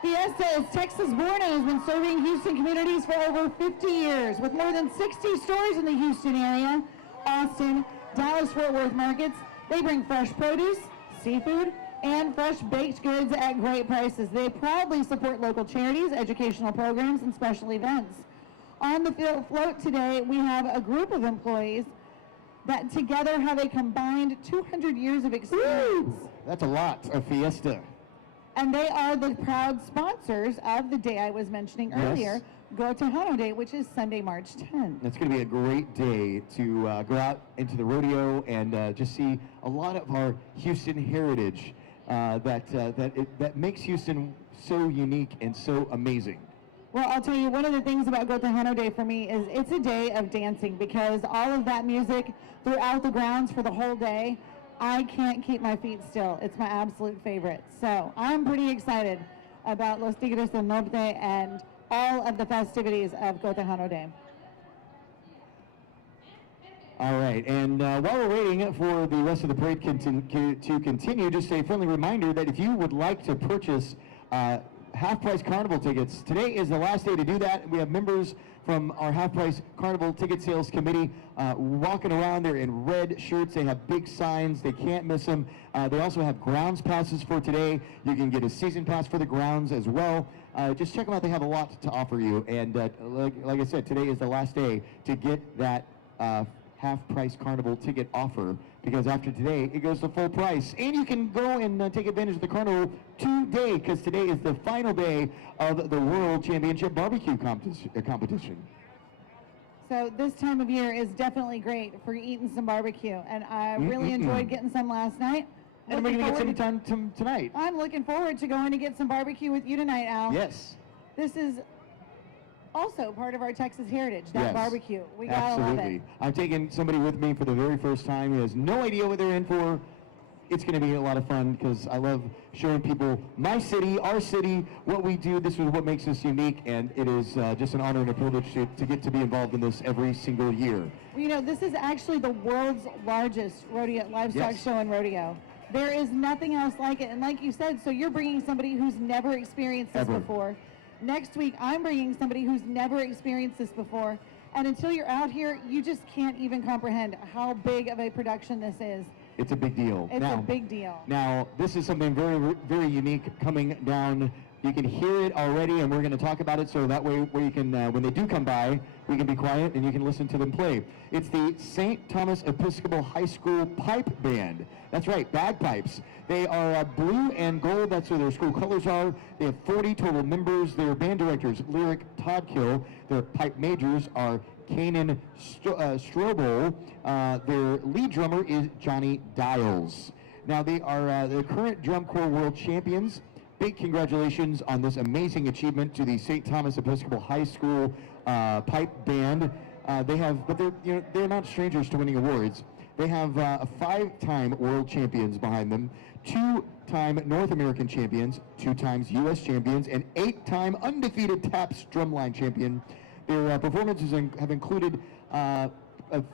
Fiesta is Texas-born and has been serving Houston communities for over 50 years with more than 60 stores in the Houston area, Austin, Dallas-Fort Worth markets. They bring fresh produce, seafood, and fresh baked goods at great prices. They proudly support local charities, educational programs, and special events. On the float today, we have a group of employees that together have a combined 200 years of experience. Woo! That's a lot of Fiesta. And they are the proud sponsors of the day I was mentioning earlier, Go Tejano Day, which is Sunday, March 10th. It's going to be a great day to go out into the rodeo and just see a lot of our Houston heritage that makes Houston so unique and so amazing. Well, I'll tell you, one of the things about Go Tejano Day for me is it's a day of dancing because all of that music throughout the grounds for the whole day, I can't keep my feet still. It's my absolute favorite. So I'm pretty excited about Los Tigres del Norte and all of the festivities of Go Tejano Day. All right, and while we're waiting for the rest of the parade to continue, just a friendly reminder that if you would like to purchase half-price carnival tickets. Today is the last day to do that. We have members from our half-price carnival ticket sales committee walking around there in red shirts. They have big signs. They can't miss them. They also have grounds passes for today. You can get a season pass for the grounds as well. Just check them out. They have a lot to offer you. And like I said, today is the last day to get that half-price carnival ticket offer, because after today it goes to full price, and you can go and take advantage of the carnival today, because today is the final day of the World Championship Barbecue competition. So this time of year is definitely great for eating some barbecue, and I really enjoyed getting some last night. And we're going to get some time tonight. I'm looking forward to going to get some barbecue with you tonight, Al. Yes. This is also part of our Texas heritage, that Yes. barbecue. We gotta love it. I'm taking somebody with me for the very first time who has no idea what they're in for. It's going to be a lot of fun, because I love showing people my city, our city, what we do. This is what makes us unique, and it is just an honor and a privilege to get to be involved in this every single year. Well, you know, this is actually the world's largest rodeo livestock show and rodeo. There is nothing else like it. And like you said, so you're bringing somebody who's never experienced this before. Next week, I'm bringing somebody who's never experienced this before. And until you're out here, you just can't even comprehend how big of a production this is. It's a big deal. It's a big deal. Now, this is something very, very unique coming down. You can hear it already, and we're going to talk about it, so that way where you can, when they do come by, we can be quiet and you can listen to them play. It's the St. Thomas Episcopal High School Pipe Band. That's right, bagpipes. They are blue and gold. That's what their school colors are. They have 40 total members. Their band directors, Lyric Toddkill. Their pipe majors are Kanan Strobel. Their lead drummer is Johnny Dials. Now, they are the current drum corps world champions. Big congratulations on this amazing achievement to the St. Thomas Episcopal High School Pipe Band. But they're not strangers to winning awards. They have 5-time world champions behind them, 2-time North American champions, 2 times U.S. champions, and 8-time undefeated TAPS drumline champion. Their performances have included a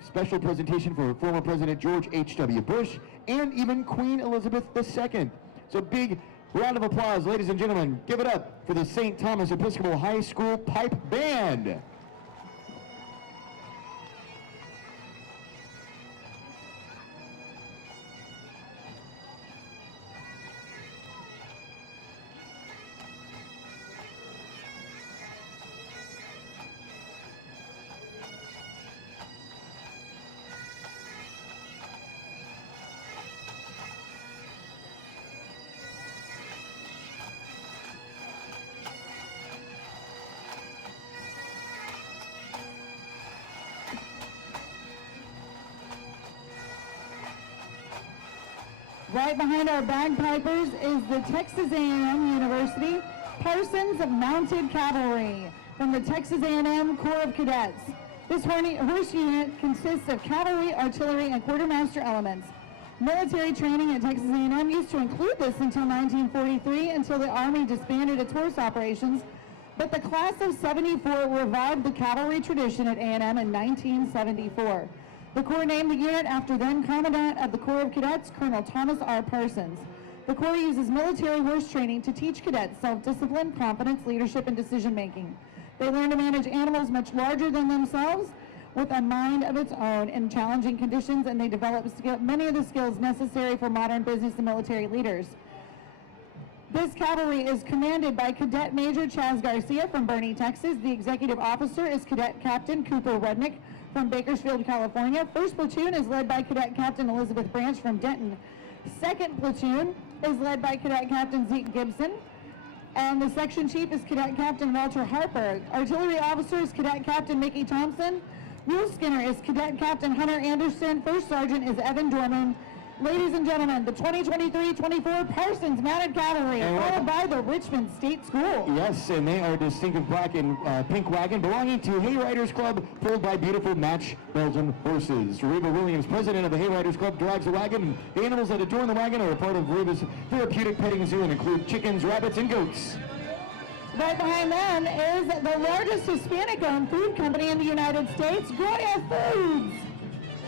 special presentation for former President George H.W. Bush and even Queen Elizabeth II. So big round of applause, ladies and gentlemen. Give it up for the St. Thomas Episcopal High School Pipe Band. Right behind our bagpipers is the Texas A&M University Parsons Mounted Cavalry from the Texas A&M Corps of Cadets. This horse unit consists of cavalry, artillery, and quartermaster elements. Military training at Texas A&M used to include this until 1943, until the Army disbanded its horse operations. But the class of '74 revived the cavalry tradition at A&M in 1974. The Corps named the unit after then Commandant of the Corps of Cadets, Colonel Thomas R. Parsons. The Corps uses military horse training to teach cadets self-discipline, confidence, leadership, and decision-making. They learn to manage animals much larger than themselves with a mind of its own in challenging conditions, and they develop many of the skills necessary for modern business and military leaders. This cavalry is commanded by Cadet Major Chaz Garcia from Boerne, Texas. The executive officer is Cadet Captain Cooper Rudnick from Bakersfield, California. First platoon is led by Cadet Captain Elizabeth Branch from Denton. Second platoon is led by Cadet Captain Zeke Gibson. And the section chief is Cadet Captain Walter Harper. Artillery officer is Cadet Captain Mickey Thompson. Mule Skinner is Cadet Captain Hunter Anderson. First sergeant is Evan Dorman. Ladies and gentlemen, the 2023-24 Parsons Mounted Cavalry, followed by the Richmond State School. Yes, and they are a distinctive black and pink wagon belonging to Hay Riders Club, pulled by beautiful match Belgian horses. Reba Williams, president of the Hay Riders Club, drives the wagon, and the animals that adorn the wagon are a part of Reba's therapeutic petting zoo and include chickens, rabbits, and goats. Right behind them is the largest Hispanic-owned food company in the United States, Goya Foods.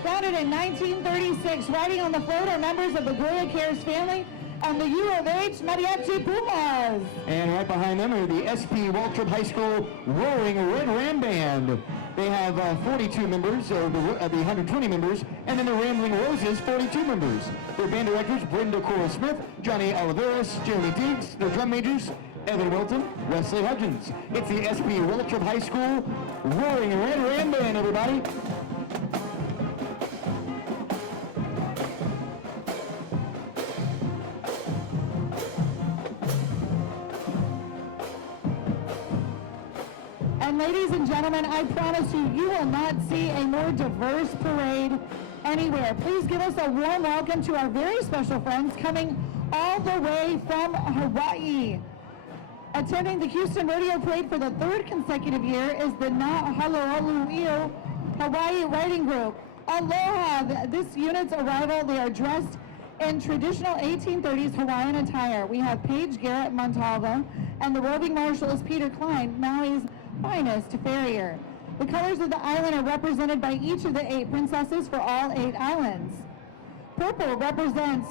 Founded in 1936, riding on the float are members of the Goya Cares family, and the U of H Mariachi Pumas. And right behind them are the SP Waltrip High School Roaring Red Ram Band. They have 42 members, or the 120 members, and then the Rambling Roses, 42 members. Their band directors, Brenda Cora Smith, Johnny Oliveras, Jeremy Deeks. Their drum majors, Evan Wilton, Wesley Hudgens. It's the SP Waltrip High School Roaring Red Ram Band, everybody. And ladies and gentlemen, I promise you, you will not see a more diverse parade anywhere. Please give us a warm welcome to our very special friends coming all the way from Hawaii. Attending the Houston Rodeo Parade for the third consecutive year is the Na Halo'olu'io Hawaii Riding Group. Aloha! This unit's arrival, they are dressed in traditional 1830s Hawaiian attire. We have Paige Garrett Montalva, and the roving marshal is Peter Klein, Maui's finest farrier. The colors of the island are represented by each of the 8 princesses for all 8 islands. Purple represents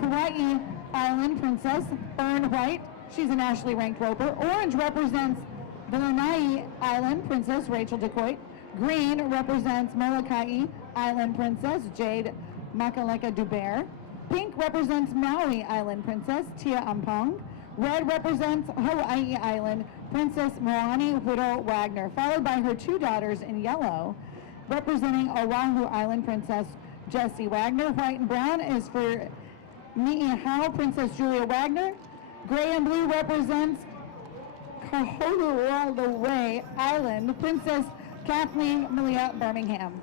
Kauai Island Princess Fern White. She's a nationally ranked roper. Orange represents the Lanai Island Princess Rachel DeCoit. Green represents Molokai Island Princess Jade Makaleka Dubert. Pink represents Maui Island Princess Tia Ampong. Red represents Hawaii Island Princess Moani Widow Wagner, followed by her 2 daughters in yellow, representing Oahu Island Princess Jessie Wagner. White and brown is for Ni'ihau Princess Julia Wagner. Gray and blue represents Kahului Island Princess Kathleen Malia Birmingham.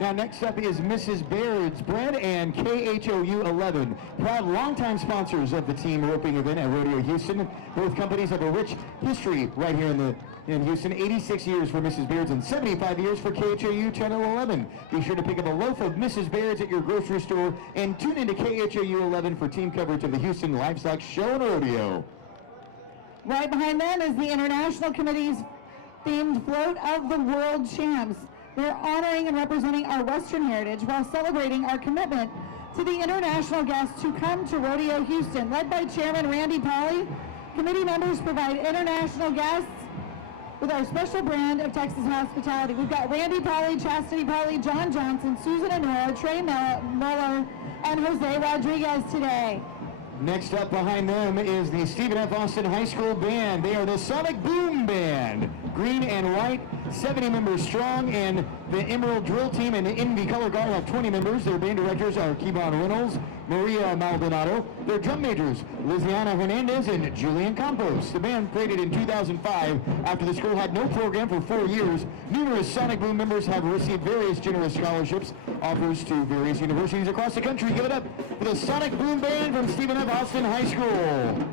Now next up is Mrs. Baird's Bread and KHOU 11, proud longtime sponsors of the team roping event at Rodeo Houston. Both companies have a rich history right here in Houston. 86 years for Mrs. Baird's and 75 years for KHOU Channel 11. Be sure to pick up a loaf of Mrs. Baird's at your grocery store and tune into KHOU 11 for team coverage of the Houston Livestock Show and Rodeo. Right behind them is the International Committee's themed Float of the World Champs. They're honoring and representing our Western heritage while celebrating our commitment to the international guests who come to Rodeo Houston. Led by Chairman Randy Polly, committee members provide international guests with our special brand of Texas hospitality. We've got Randy Polly, Chastity Polly, John Johnson, Susan Honora, Trey Muller, and Jose Rodriguez today. Next up behind them is the Stephen F. Austin High School Band. They are the Sonic Boom Band. Green and white, 70 members strong, and the Emerald Drill Team and the Envy Color Guard have 20 members. Their band directors are Kevon Reynolds, Maria Maldonado. Their drum majors, Liziana Hernandez and Julian Campos. The band created in 2005 after the school had no program for 4 years. Numerous Sonic Boom members have received various generous scholarships, offers to various universities across the country. Give it up for the Sonic Boom Band from Stephen F. Austin High School.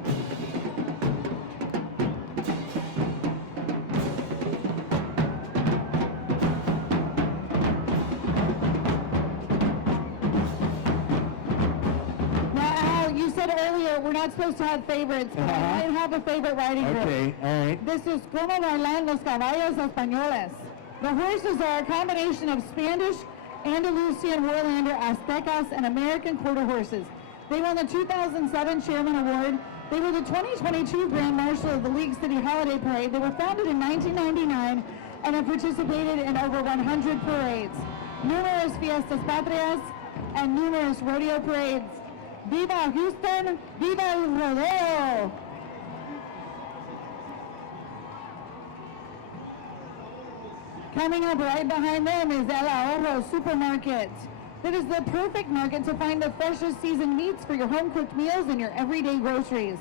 We're not supposed to have favorites, but I might have a favorite riding group. Okay, all right. This is Como Bailan los Caballos Españoles. The horses are a combination of Spanish, Andalusian, Warlander, Aztecas, and American quarter horses. They won the 2007 Chairman Award. They were the 2022 Grand Marshal of the League City Holiday Parade. They were founded in 1999 and have participated in over 100 parades, numerous Fiestas Patrias, and numerous rodeo parades. Viva Houston, viva el rodeo! Coming up right behind them is El Ahorro Supermarket. That is the perfect market to find the freshest seasoned meats for your home-cooked meals and your everyday groceries.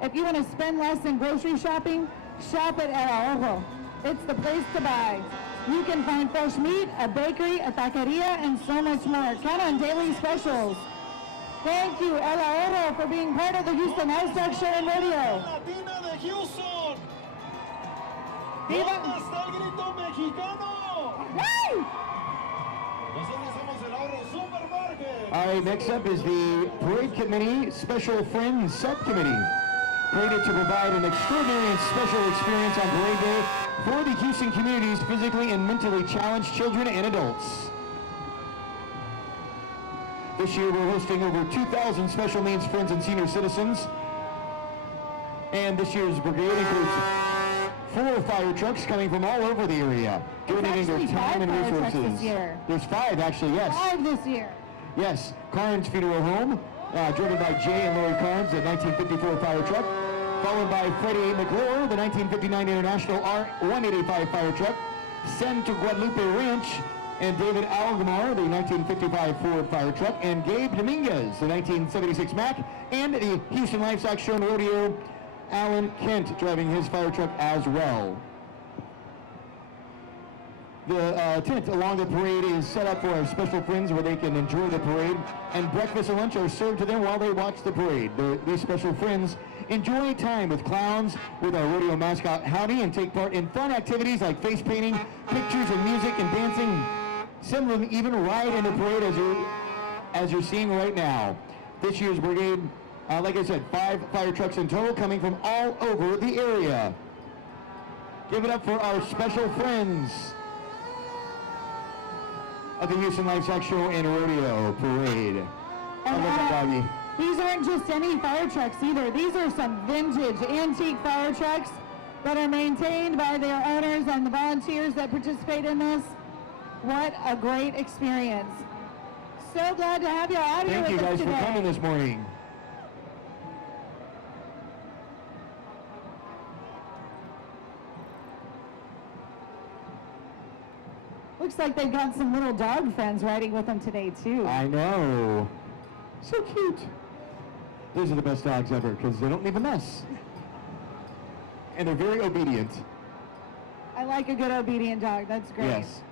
If you want to spend less in grocery shopping, shop at El Ahorro. It's the place to buy. You can find fresh meat, a bakery, a taqueria, and so much more. Count on daily specials. Thank you, El Ahorro, for being part of the Houston Livestock Show and Rodeo. Latina de Houston. Viva. ¿Dónde está el grito mexicano? Woo! Nosotros somos el Ahorro Supermarket. All right, next up is the Parade Committee Special Friends Subcommittee. Created to provide an extraordinary and special experience on Parade Day for the Houston community's physically and mentally challenged children and adults. This year we're hosting over 2,000 special needs friends and senior citizens. And this year's brigade includes 4 fire trucks coming from all over the area, donating their time and resources. This year. There's 5 actually, yes. 5 this year. Yes, Carnes Funeral Home, driven by Jay and Lori Carnes, the 1954 fire truck, followed by Freddie McClure, the 1959 International R185 fire truck, Send to Guadalupe Ranch, and David Algamar, the 1955 Ford fire truck, and Gabe Dominguez, the 1976 Mack, and the Houston Livestock Show and Rodeo, Alan Kent driving his fire truck as well. The tent along the parade is set up for our special friends where they can enjoy the parade, and breakfast and lunch are served to them while they watch the parade. These special friends enjoy time with clowns, with our rodeo mascot Howdy, and take part in fun activities like face painting, pictures and music and dancing. Some of them even ride in the parade as you're seeing right now. This year's brigade, like I said, 5 fire trucks in total coming from all over the area. Give it up for our special friends of the Houston Livestock Show and Rodeo Parade. And these aren't just any fire trucks either. These are some vintage antique fire trucks that are maintained by their owners and the volunteers that participate in this. What a great experience. So glad to have you out here with us today. Thank you guys for coming this morning. Looks like they've got some little dog friends riding with them today too. I know. So cute. Those are the best dogs ever because they don't leave a mess. And they're very obedient. I like a good obedient dog. That's great. Yes.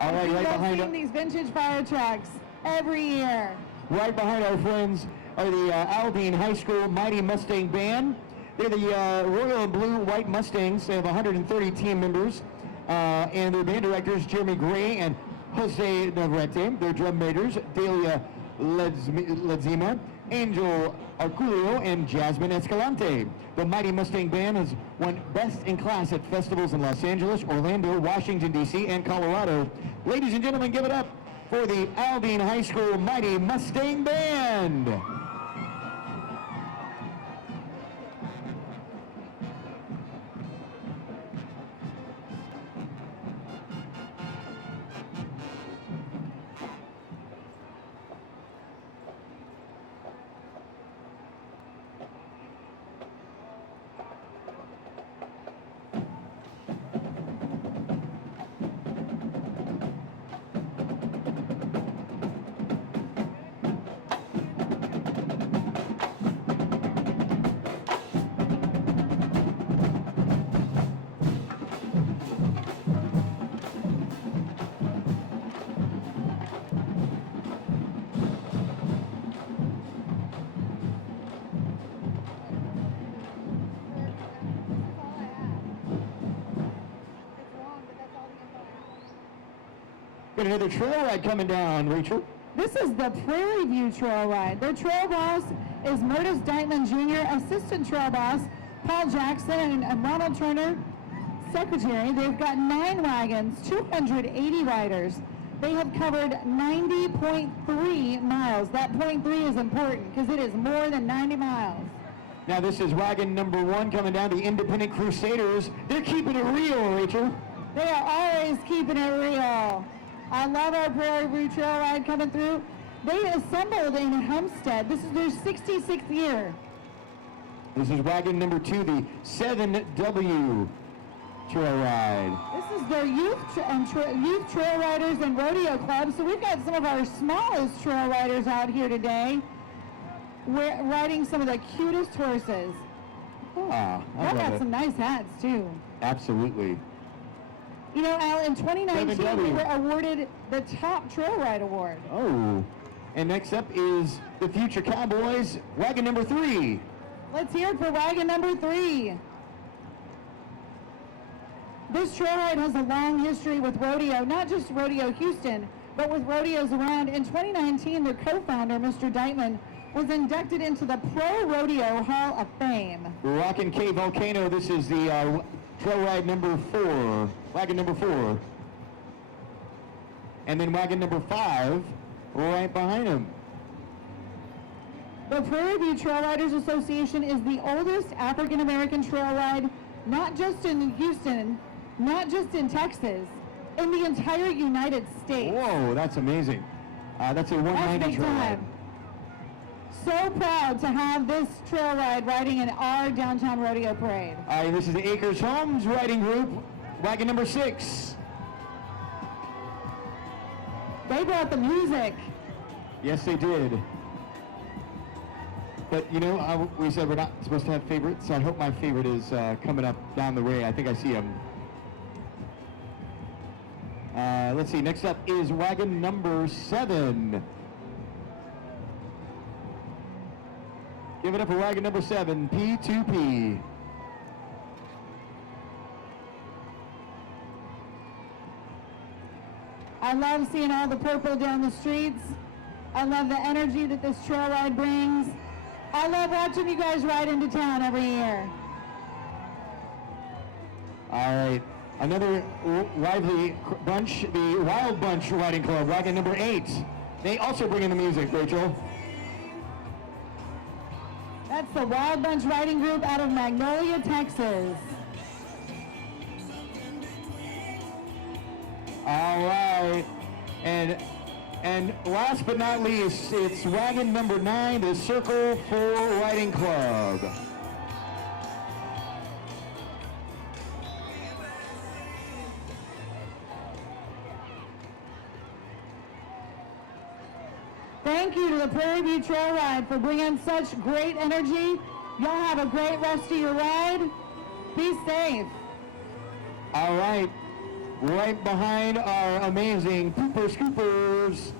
All right, right behind us. These vintage fire trucks every year. Right behind our friends are the Aldine High School Mighty Mustang Band. They're the Royal and Blue White Mustangs. They have 130 team members. And their band directors, Jeremy Gray and Jose Navarrete. Their drum majors, Delia Ledzima, Angel Arculio, and Jasmine Escalante. The Mighty Mustang Band has won Best in Class at festivals in Los Angeles, Orlando, Washington, D.C., and Colorado. Ladies and gentlemen, give it up for the Aldine High School Mighty Mustang Band. Got another trail ride coming down, Rachel. This is the Prairie View Trail Ride. Their trail boss is Murtis Deitman Jr., assistant trail boss Paul Jackson, and Ronald Turner, secretary. They've got 9 wagons, 280 riders. They have covered 90.3 miles. That .3 is important because it is more than 90 miles. Now this is wagon number 1 coming down, the Independent Crusaders. They're keeping it real, Rachel. They are always keeping it real. I love our Prairie View Trail Ride coming through. They assembled in Homestead. This is their 66th year. This is wagon number 2, the 7W Trail Ride. This is their youth trail riders and rodeo club. So we've got some of our smallest trail riders out here today. We're riding some of the cutest horses. Ah, I They've love got it. some nice hats too. Absolutely. You know, Al, in 2019, 7W. we were awarded the Top Trail Ride Award. Oh. And next up is the Future Cowboys, wagon number 3. Let's hear it for wagon number 3. This trail ride has a long history with rodeo, not just Rodeo Houston, but with rodeos around. In 2019, their co-founder, Mr. Deitman, was inducted into the Pro Rodeo Hall of Fame. Rockin' K Volcano, this is the trail ride number 4, wagon number 4. And then wagon number 5 right behind him. The Prairie View Trail Riders Association is the oldest African American trail ride, not just in Houston, not just in Texas, in the entire United States. Whoa, that's amazing. That's a 190 That's big trail ride. time. So proud to have this trail ride riding in our downtown rodeo parade. All right, this is the Acres Homes Riding Group, wagon number 6. They brought the music. Yes, they did. But, you know, we said we're not supposed to have favorites, so I hope my favorite is coming up down the way. I think I see him. Let's see, next up is wagon number 7. Give it up for wagon number 7, P2P. I love seeing all the purple down the streets. I love the energy that this trail ride brings. I love watching you guys ride into town every year. All right, another lively bunch, the Wild Bunch Riding Club, wagon number 8. They also bring in the music, Rachel. That's the Wild Bunch Riding Group out of Magnolia, Texas. All right, and last but not least, it's wagon number 9, the Circle 4 Riding Club. Thank you to the Prairie View Trail Ride for bringing such great energy. Y'all have a great rest of your ride. Be safe. All right, right behind our amazing Pooper Scoopers,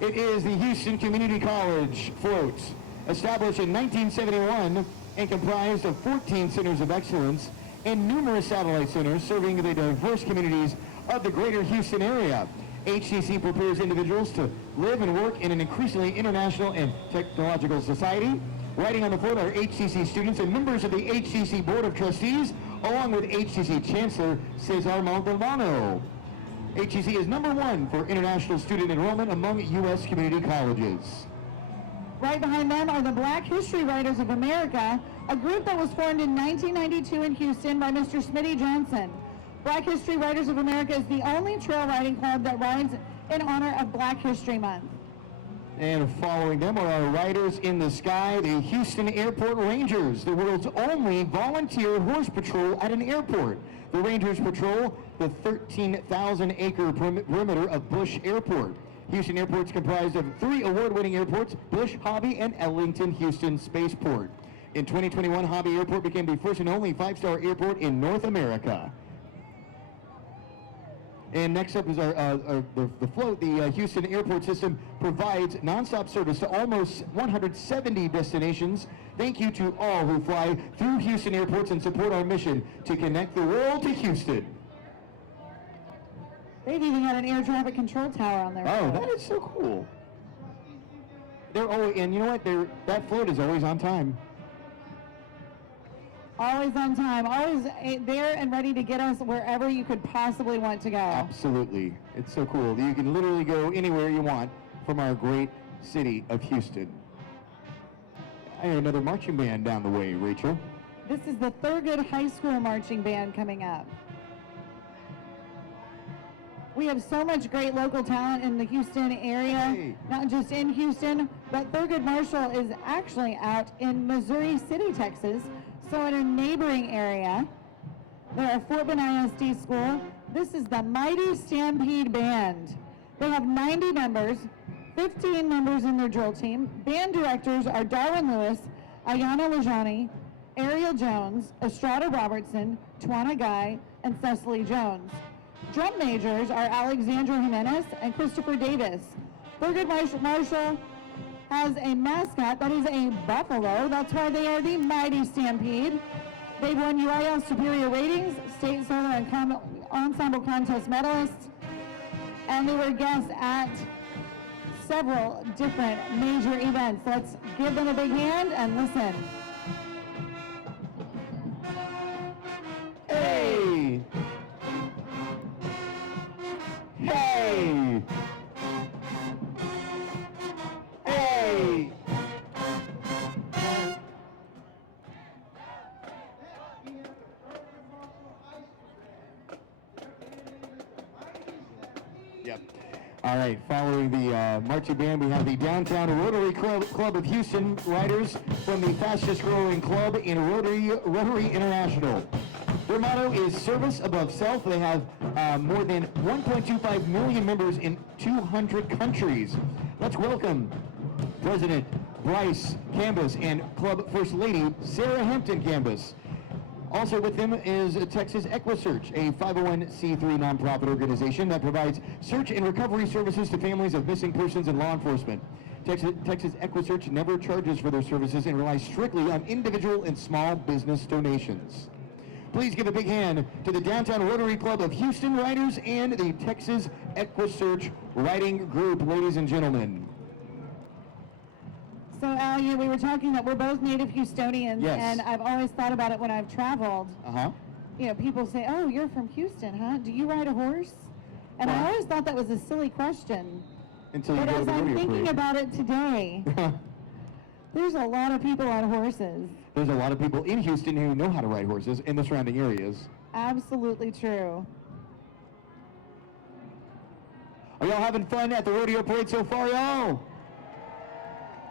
it is the Houston Community College float. Established in 1971 and comprised of 14 centers of excellence and numerous satellite centers serving the diverse communities of the greater Houston area. HCC prepares individuals to live and work in an increasingly international and technological society. Riding on the float are HCC students and members of the HCC Board of Trustees, along with HCC Chancellor Cesar Montalbano. HCC is number 1 for international student enrollment among U.S. community colleges. Right behind them are the Black History Riders of America, a group that was formed in 1992 in Houston by Mr. Smitty Johnson. Black History Riders of America is the only trail riding club that rides in honor of Black History Month. And following them are our Riders in the Sky, the Houston Airport Rangers, the world's only volunteer horse patrol at an airport. The Rangers patrol the 13,000-acre perimeter of Bush Airport. Houston Airport is comprised of 3 award-winning airports, Bush, Hobby, and Ellington Houston Spaceport. In 2021, Hobby Airport became the first and only 5-star airport in North America. And next up is the float. The Houston Airport System provides nonstop service to almost 170 destinations. Thank you to all who fly through Houston airports and support our mission to connect the world to Houston. They've even got an air traffic control tower on their Oh, float. that is so cool. They're always, and you know what? That float is always on time. Always on time, always there and ready to get us wherever you could possibly want to go. Absolutely. It's so cool. You can literally go anywhere you want from our great city of Houston. I have another marching band down the way, Rachel. This is the Thurgood High School marching band coming up. We have so much great local talent in the Houston area, Hey. not just in Houston, but Thurgood Marshall is actually out in Missouri City, Texas, so in a neighboring area. They're at Fort Bend ISD School. This is the Mighty Stampede Band. They have 90 members, 15 members in their drill team. Band directors are Darwin Lewis, Ayana Lajani, Ariel Jones, Estrada Robertson, Twana Guy, and Cecily Jones. Drum majors are Alexandra Jimenez and Christopher Davis. Thurgood Marshall has a mascot that is a buffalo. That's why they are the Mighty Stampede. They've won UIL Superior Ratings, State Solo and Ensemble Contest medalists, and they were guests at several different major events. Let's give them a big hand and listen. Hey! Hey! All right, following the marching band, we have the Downtown Rotary Club of Houston Riders from the fastest growing club in Rotary International. Their motto is service above self. They have more than 1.25 million members in 200 countries. Let's welcome President Bryce Cambus and Club First Lady Sarah Hampton Cambus. Also with them is Texas EquiSearch, a 501c3 nonprofit organization that provides search and recovery services to families of missing persons and law enforcement. Texas EquiSearch never charges for their services and relies strictly on individual and small business donations. Please give a big hand to the Downtown Rotary Club of Houston Riders and the Texas EquiSearch Riding Group, ladies and gentlemen. So, Al, we were talking that we're both native Houstonians, Yes. and I've always thought about it when I've traveled. Uh-huh. You know, people say, oh, you're from Houston, huh? Do you ride a horse? And I Wow. always thought that was a silly question. Until you But go to as the I'm rodeo thinking parade. about it today, there's a lot of people on horses. There's a lot of people in Houston who know how to ride horses in the surrounding areas. Absolutely true. Are y'all having fun at the rodeo parade so far, y'all?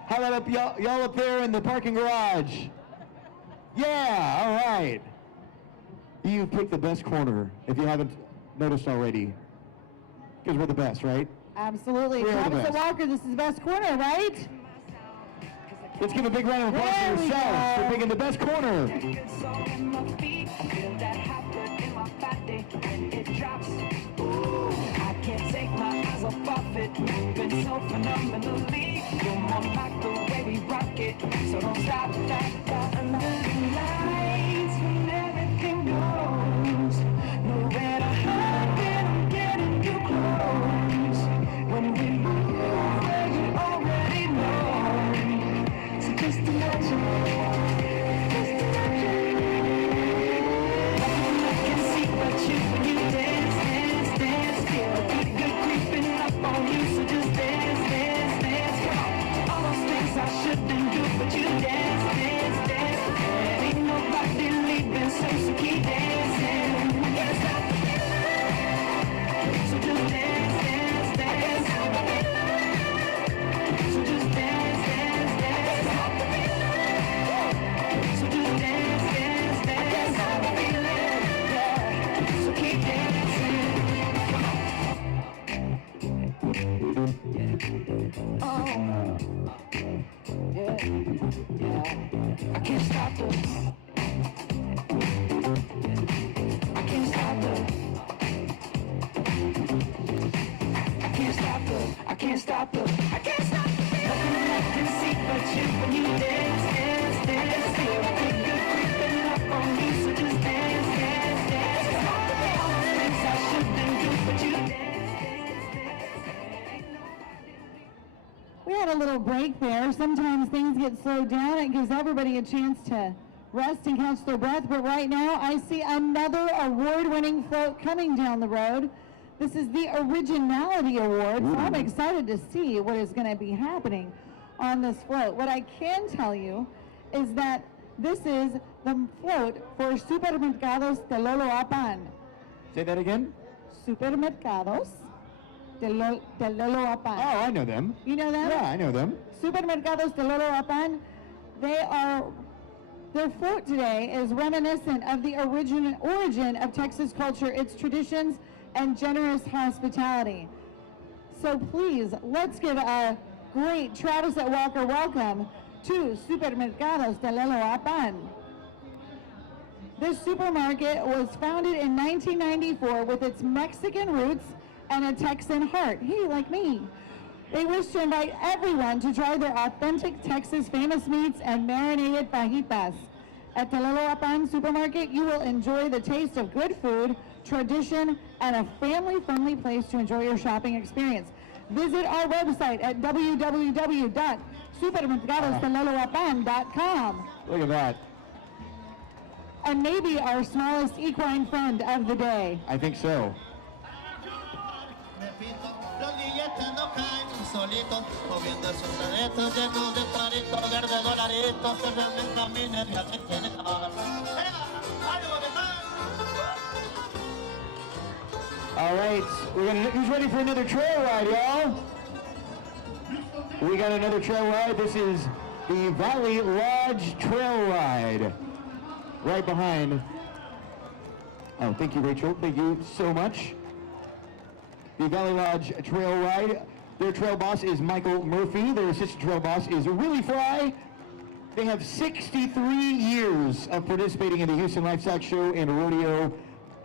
How about up y'all up there in the parking garage? Yeah, all right. You picked the best corner, if you haven't noticed already. Because we're the best, right? Absolutely. We are the Travis best. Walker, this is the best corner, right? Let's give a big round of applause to There we yourselves go. for picking the best corner. So don't stop, under the lights when everything goes. Nowhere to hide, and I'm getting you close. When we move, well, you already know. So just imagine, nothing I can see but you when you dance, dance, dance. Feel a good creeping up on you, so just dance, dance, dance. Come on, all those things I shouldn't do, but you dance, dance, dance. And ain't nobody leaving, so keep dancing. Can't stop the feeling. So just dance, dance, dance. So just dance, dance, dance. So just dance, dance, dance. Yeah. So keep dancing. Oh, yeah, yeah. I can't stop the. I can't stop the. I can't stop the. I can't stop the. I can't stop the. Nothing I can see but you when you dance, dance, dance. Feel good creeping up on you, so just dance, dance, dance. Come on, all those things I shouldn't do, but you dance, dance, dance. We had a little break there. Sometimes things get slowed down. It gives everybody a chance to rest and catch their breath. But right now, I see another award-winning float coming down the road. This is the Originality Award, so I'm excited to see what is going to be happening on this float. What I can tell you is that this is the float for Supermercados de Loloapan. Say that again? Supermercados de Loloapan. Oh, I know them. You know that? Yeah, I know them. Supermercados de Loloapan, their float today is reminiscent of the origin of Texas culture, its traditions, and generous hospitality. So please, let's give a great Travis at Walker welcome to Supermercados de Loloapan. This supermarket was founded in 1994 with its Mexican roots and a Texan heart. Hey, like me. They wish to invite everyone to try their authentic Texas famous meats and marinated fajitas. At the Loloapan Supermarket, you will enjoy the taste of good food, tradition, and a family-friendly place to enjoy your shopping experience. Visit our website at www.supermercadosdeloloapan.com. Look at that. And maybe our smallest equine friend of the day. I think so. Los billetes no caen solitos, moviendo esos dedos llenos de taritos, verde dolaritos, que realmente a mí me tiene que pagar. ¡Ánimo, que tal! All right, who's ready for another trail ride, y'all? We got another trail ride. This is the Valley Lodge Trail Ride. Right behind. Oh, thank you, Rachel. Thank you so much. The Valley Lodge Trail Ride. Their trail boss is Michael Murphy. Their assistant trail boss is Willie Fry. They have 63 years of participating in the Houston Livestock Show and Rodeo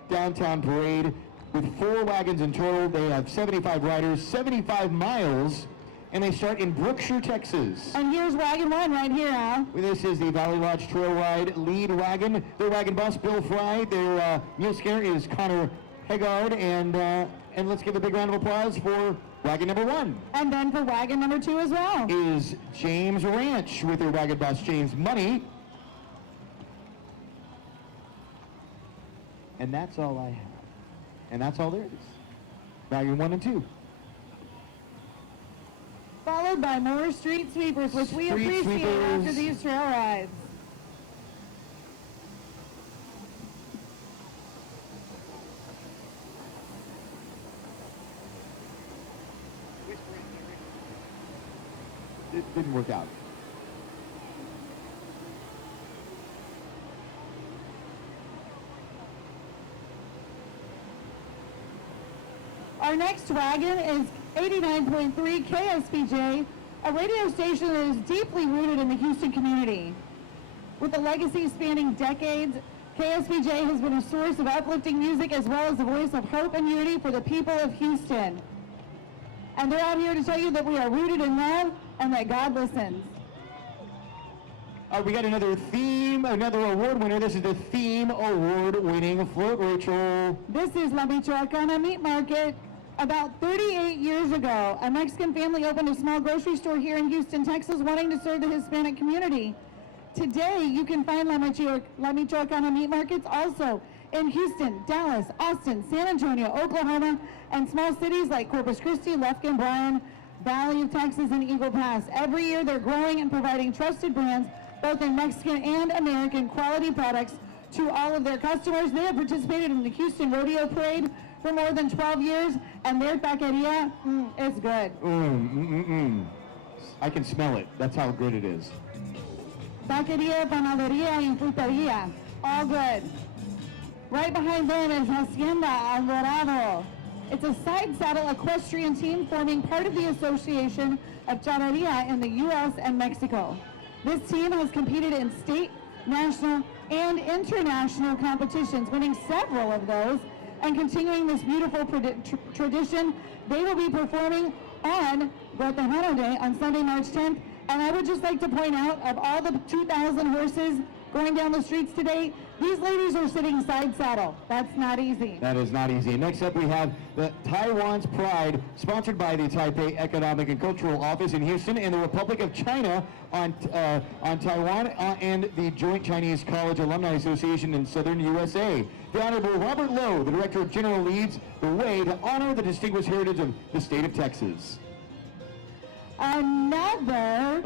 Downtown Parade. With 4 wagons in total, they have 75 riders, 75 miles, and they start in Brookshire, Texas. And here's wagon 1 right here, Al. This is the Valley Lodge Trail Ride lead wagon. Their wagon boss, Bill Fry. Their mule skinner is Connor Haggard. And let's give a big round of applause for wagon number 1. And then for wagon number 2 as well. Is James Ranch with their wagon boss, James Money. And that's all I have. And that's all there is. Wagon 1 and 2. Followed by more street sweepers, which we Street appreciate sweepers. after these trail rides. It didn't work out. Our next wagon is 89.3 KSBJ, a radio station that is deeply rooted in the Houston community. With a legacy spanning decades, KSBJ has been a source of uplifting music as well as a voice of hope and unity for the people of Houston. And they're out here to tell you that we are rooted in love and that God listens. We got another award winner. This is the theme award-winning float, Rachel. This is La Michoacana Meat Market. About 38 years ago, a Mexican family opened a small grocery store here in Houston, Texas, wanting to serve the Hispanic community. Today, you can find La Michoacana Meat Markets also in Houston, Dallas, Austin, San Antonio, Oklahoma, and small cities like Corpus Christi, Lufkin, Bryan, Valley of Texas, and Eagle Pass. Every year, they're growing and providing trusted brands, both in Mexican and American quality products to all of their customers. They have participated in the Houston Rodeo Parade for more than 12 years, and their taqueria is good. I can smell it. That's how good it is. Taqueria, panaderia, and fruteria, all good. Right behind them is Hacienda Alvarado. It's a side saddle equestrian team forming part of the Association of Charreria in the U.S. and Mexico. This team has competed in state, national, and international competitions, winning several of those, and continuing this beautiful tradition. They will be performing on Guatemala Day on Sunday, March 10th. And I would just like to point out, of all the 2,000 horses going down the streets today, these ladies are sitting side saddle. That's not easy. That is not easy. Next up, we have the Taiwan's Pride, sponsored by the Taipei Economic and Cultural Office in Houston and the Republic of China on Taiwan and the Joint Chinese College Alumni Association in Southern USA. The Honorable Robert Lowe, the Director of General, leads the way to honor the distinguished heritage of the state of Texas. Another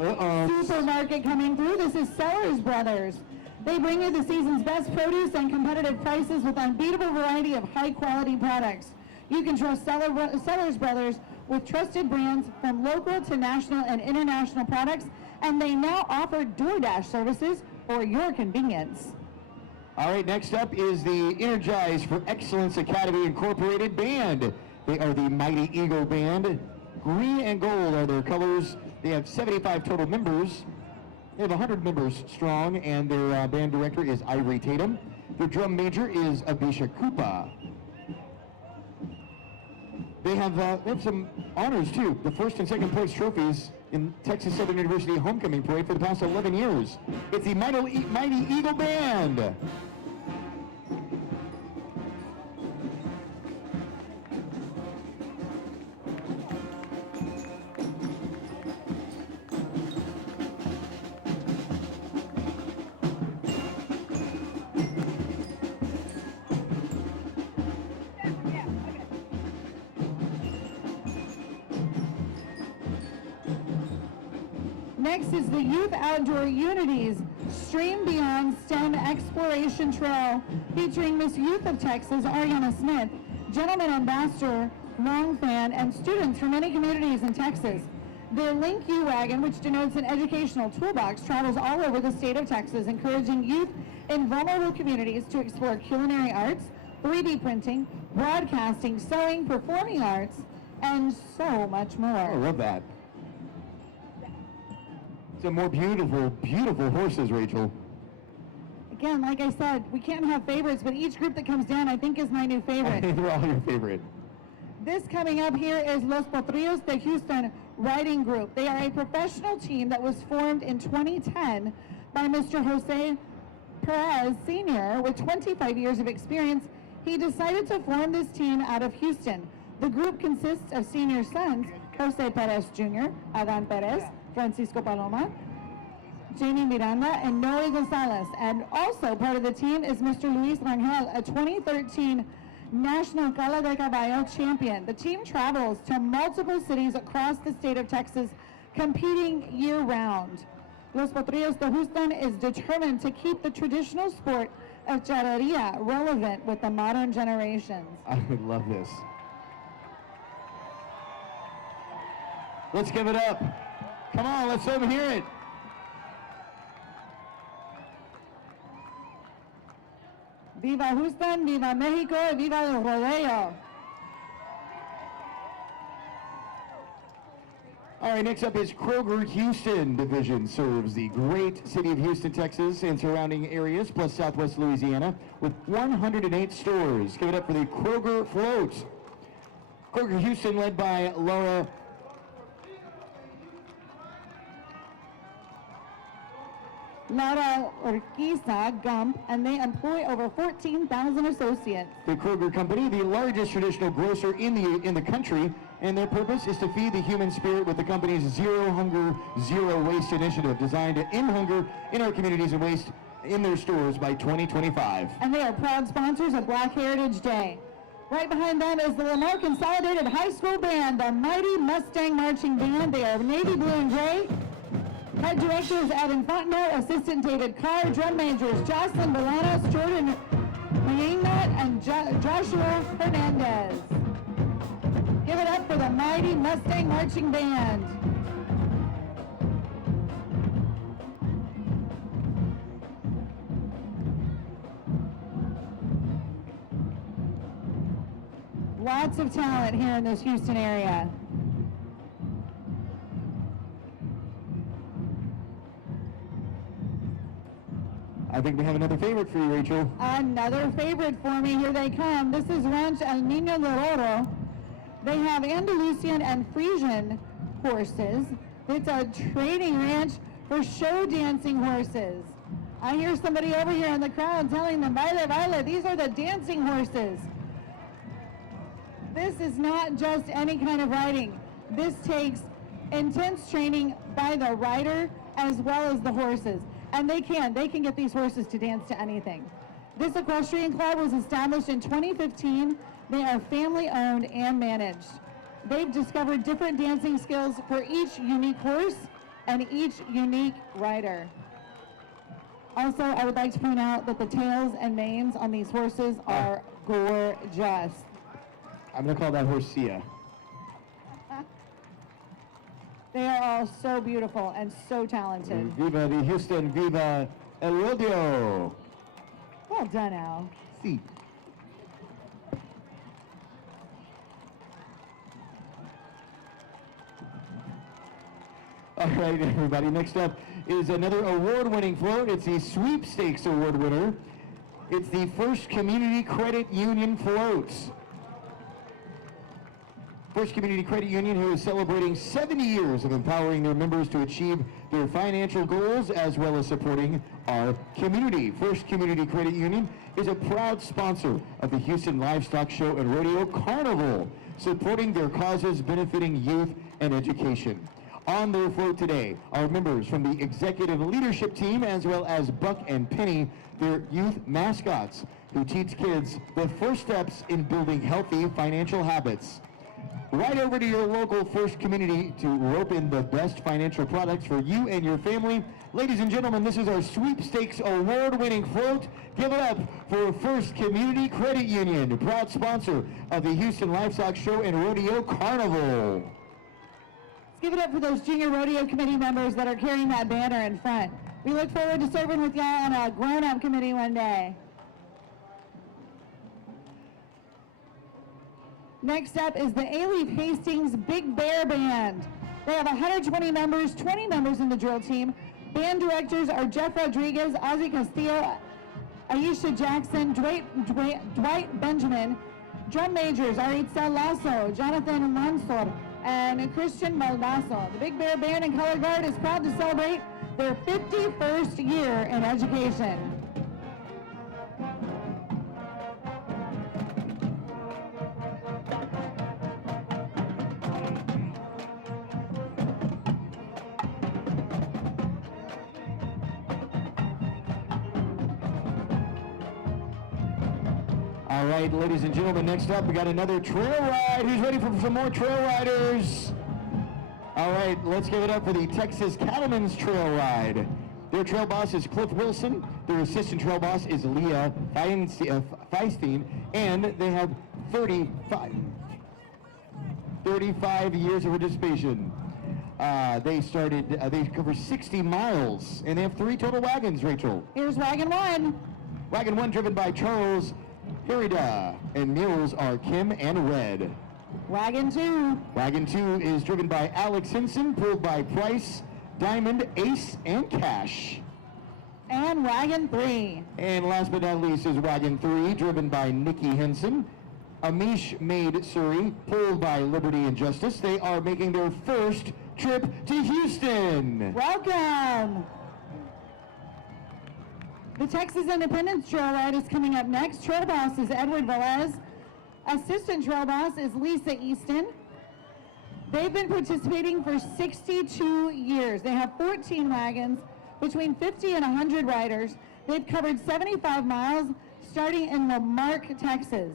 supermarket coming through. This is Sellers Brothers. They bring you the season's best produce and competitive prices with unbeatable variety of high-quality products. You can trust Sellers Brothers with trusted brands from local to national and international products, and they now offer DoorDash services for your convenience. All right, next up is the Energize for Excellence Academy Incorporated Band. They are the Mighty Eagle Band. Green and gold are their colors. They have 75 total members. They have 100 members strong, and their band director is Ivory Tatum. Their drum major is Abisha Kupa. They have some honors too. The first and second place trophies in Texas Southern University Homecoming Parade for the past 11 years. It's the Mighty Eagle Band. Next is the Youth Outdoor Unities Stream Beyond STEM Exploration Trail, featuring Miss Youth of Texas, Ariana Smith. Gentleman Ambassador Longfan, and students from many communities in Texas. The Link U Wagon, which denotes an educational toolbox, travels all over the state of Texas, encouraging youth in vulnerable communities to explore culinary arts, 3D printing, broadcasting, sewing, performing arts, and so much more. I love that. Some more beautiful, beautiful horses, Rachel. Again, like I said, we can't have favorites, but each group that comes down I think is my new favorite. They're all your favorite. This coming up here is Los Potrillos de Houston Riding Group. They are a professional team that was formed in 2010 by Mr. Jose Perez Sr. with 25 years of experience. He decided to form this team out of Houston. The group consists of senior sons, Jose Perez Jr., Adan Perez, Francisco Paloma, Jamie Miranda, and Noe Gonzalez. And also part of the team is Mr. Luis Rangel, a 2013 National Cala de Caballo champion. The team travels to multiple cities across the state of Texas, competing year-round. Los Potrillos de Houston is determined to keep the traditional sport of charreria relevant with the modern generations. I would love this. Let's give it up. Come on, let's over hear it. Viva Houston, viva Mexico, y viva el Rodeo. All right, next up is Kroger Houston Division. Serves the great city of Houston, Texas, and surrounding areas, plus Southwest Louisiana, with 108 stores. Give it up for the Kroger Float. Kroger Houston, led by Laura Urquiza Gump, and they employ over 14,000 associates. The Kroger Company, the largest traditional grocer in the country, and their purpose is to feed the human spirit with the company's Zero Hunger, Zero Waste initiative, designed to end hunger in our communities and waste in their stores by 2025. And they are proud sponsors of Black Heritage Day. Right behind them is the Lamar Consolidated High School Band, the Mighty Mustang Marching Band. They are navy blue and gray. Head director is Adam Fontenot, assistant David Carr, drum majors Jocelyn Bolanos, Jordan Mayengnat, and Joshua Hernandez. Give it up for the Mighty Mustang Marching Band. Lots of talent here in this Houston area. I think we have another favorite for you, Rachel. Another favorite for me. Here they come. This is Ranch El Niño de Oro. They have Andalusian and Frisian horses. It's a training ranch for show dancing horses. I hear somebody over here in the crowd telling them, baile, baile, these are the dancing horses. This is not just any kind of riding. This takes intense training by the rider as well as the horses. And they can get these horses to dance to anything. This equestrian club was established in 2015. They are family owned and managed. They've discovered different dancing skills for each unique horse and each unique rider. Also, I would like to point out that the tails and manes on these horses are gorgeous. I'm going to call that horse Sia. They are all so beautiful and so talented. Viva the Houston, viva el Rodeo. Well done, Al. See. All right, everybody. Next up is another award-winning float. It's the Sweepstakes Award winner. It's the First Community Credit Union float. First Community Credit Union, who is celebrating 70 years of empowering their members to achieve their financial goals as well as supporting our community. First Community Credit Union is a proud sponsor of the Houston Livestock Show and Rodeo Carnival, supporting their causes benefiting youth and education. On their float today are members from the executive leadership team as well as Buck and Penny, their youth mascots, who teach kids the first steps in building healthy financial habits. Right over to your local First Community to rope in the best financial products for you and your family Ladies and gentlemen, this is our sweepstakes award-winning float. Give it up for First Community Credit Union, proud sponsor of the Houston Livestock Show and Rodeo Carnival. Let's give it up for those junior rodeo committee members that are carrying that banner in front. We look forward to serving with y'all on a grown-up committee one day. Next up is the Alief Hastings Big Bear Band. They have 120 members, 20 members in the drill team. Band directors are Jeff Rodriguez, Ozzy Castillo, Aisha Jackson, Dwight Benjamin. Drum majors are Itzel Lasso, Jonathan Mansor, and Christian Maldaso. The Big Bear Band and Color Guard is proud to celebrate their 51st year in education. All right, ladies and gentlemen, next up we got another trail ride. Who's ready for some more trail riders? All right, let's give it up for the Texas Cattlemen's Trail Ride. Their trail boss is Cliff Wilson. Their assistant trail boss is Leah Feinstein, and they have 35 years of participation. They cover 60 miles, and they have 3 total wagons, Rachel. Here's Wagon 1. Wagon 1 driven by Charles Herida, and mules are Kim and Red. Wagon 2. Wagon 2 is driven by Alex Hinson, pulled by Price, Diamond, Ace, and Cash. And Wagon 3. And last but not least is Wagon 3, driven by Nikki Henson, Amish Maid Surrey, pulled by Liberty and Justice. They are making their first trip to Houston. Welcome. The Texas Independence Trail Ride is coming up next. Trail boss is Edward Velez. Assistant trail boss is Lisa Easton. They've been participating for 62 years. They have 14 wagons, between 50 and 100 riders. They've covered 75 miles, starting in Lamarck, Texas.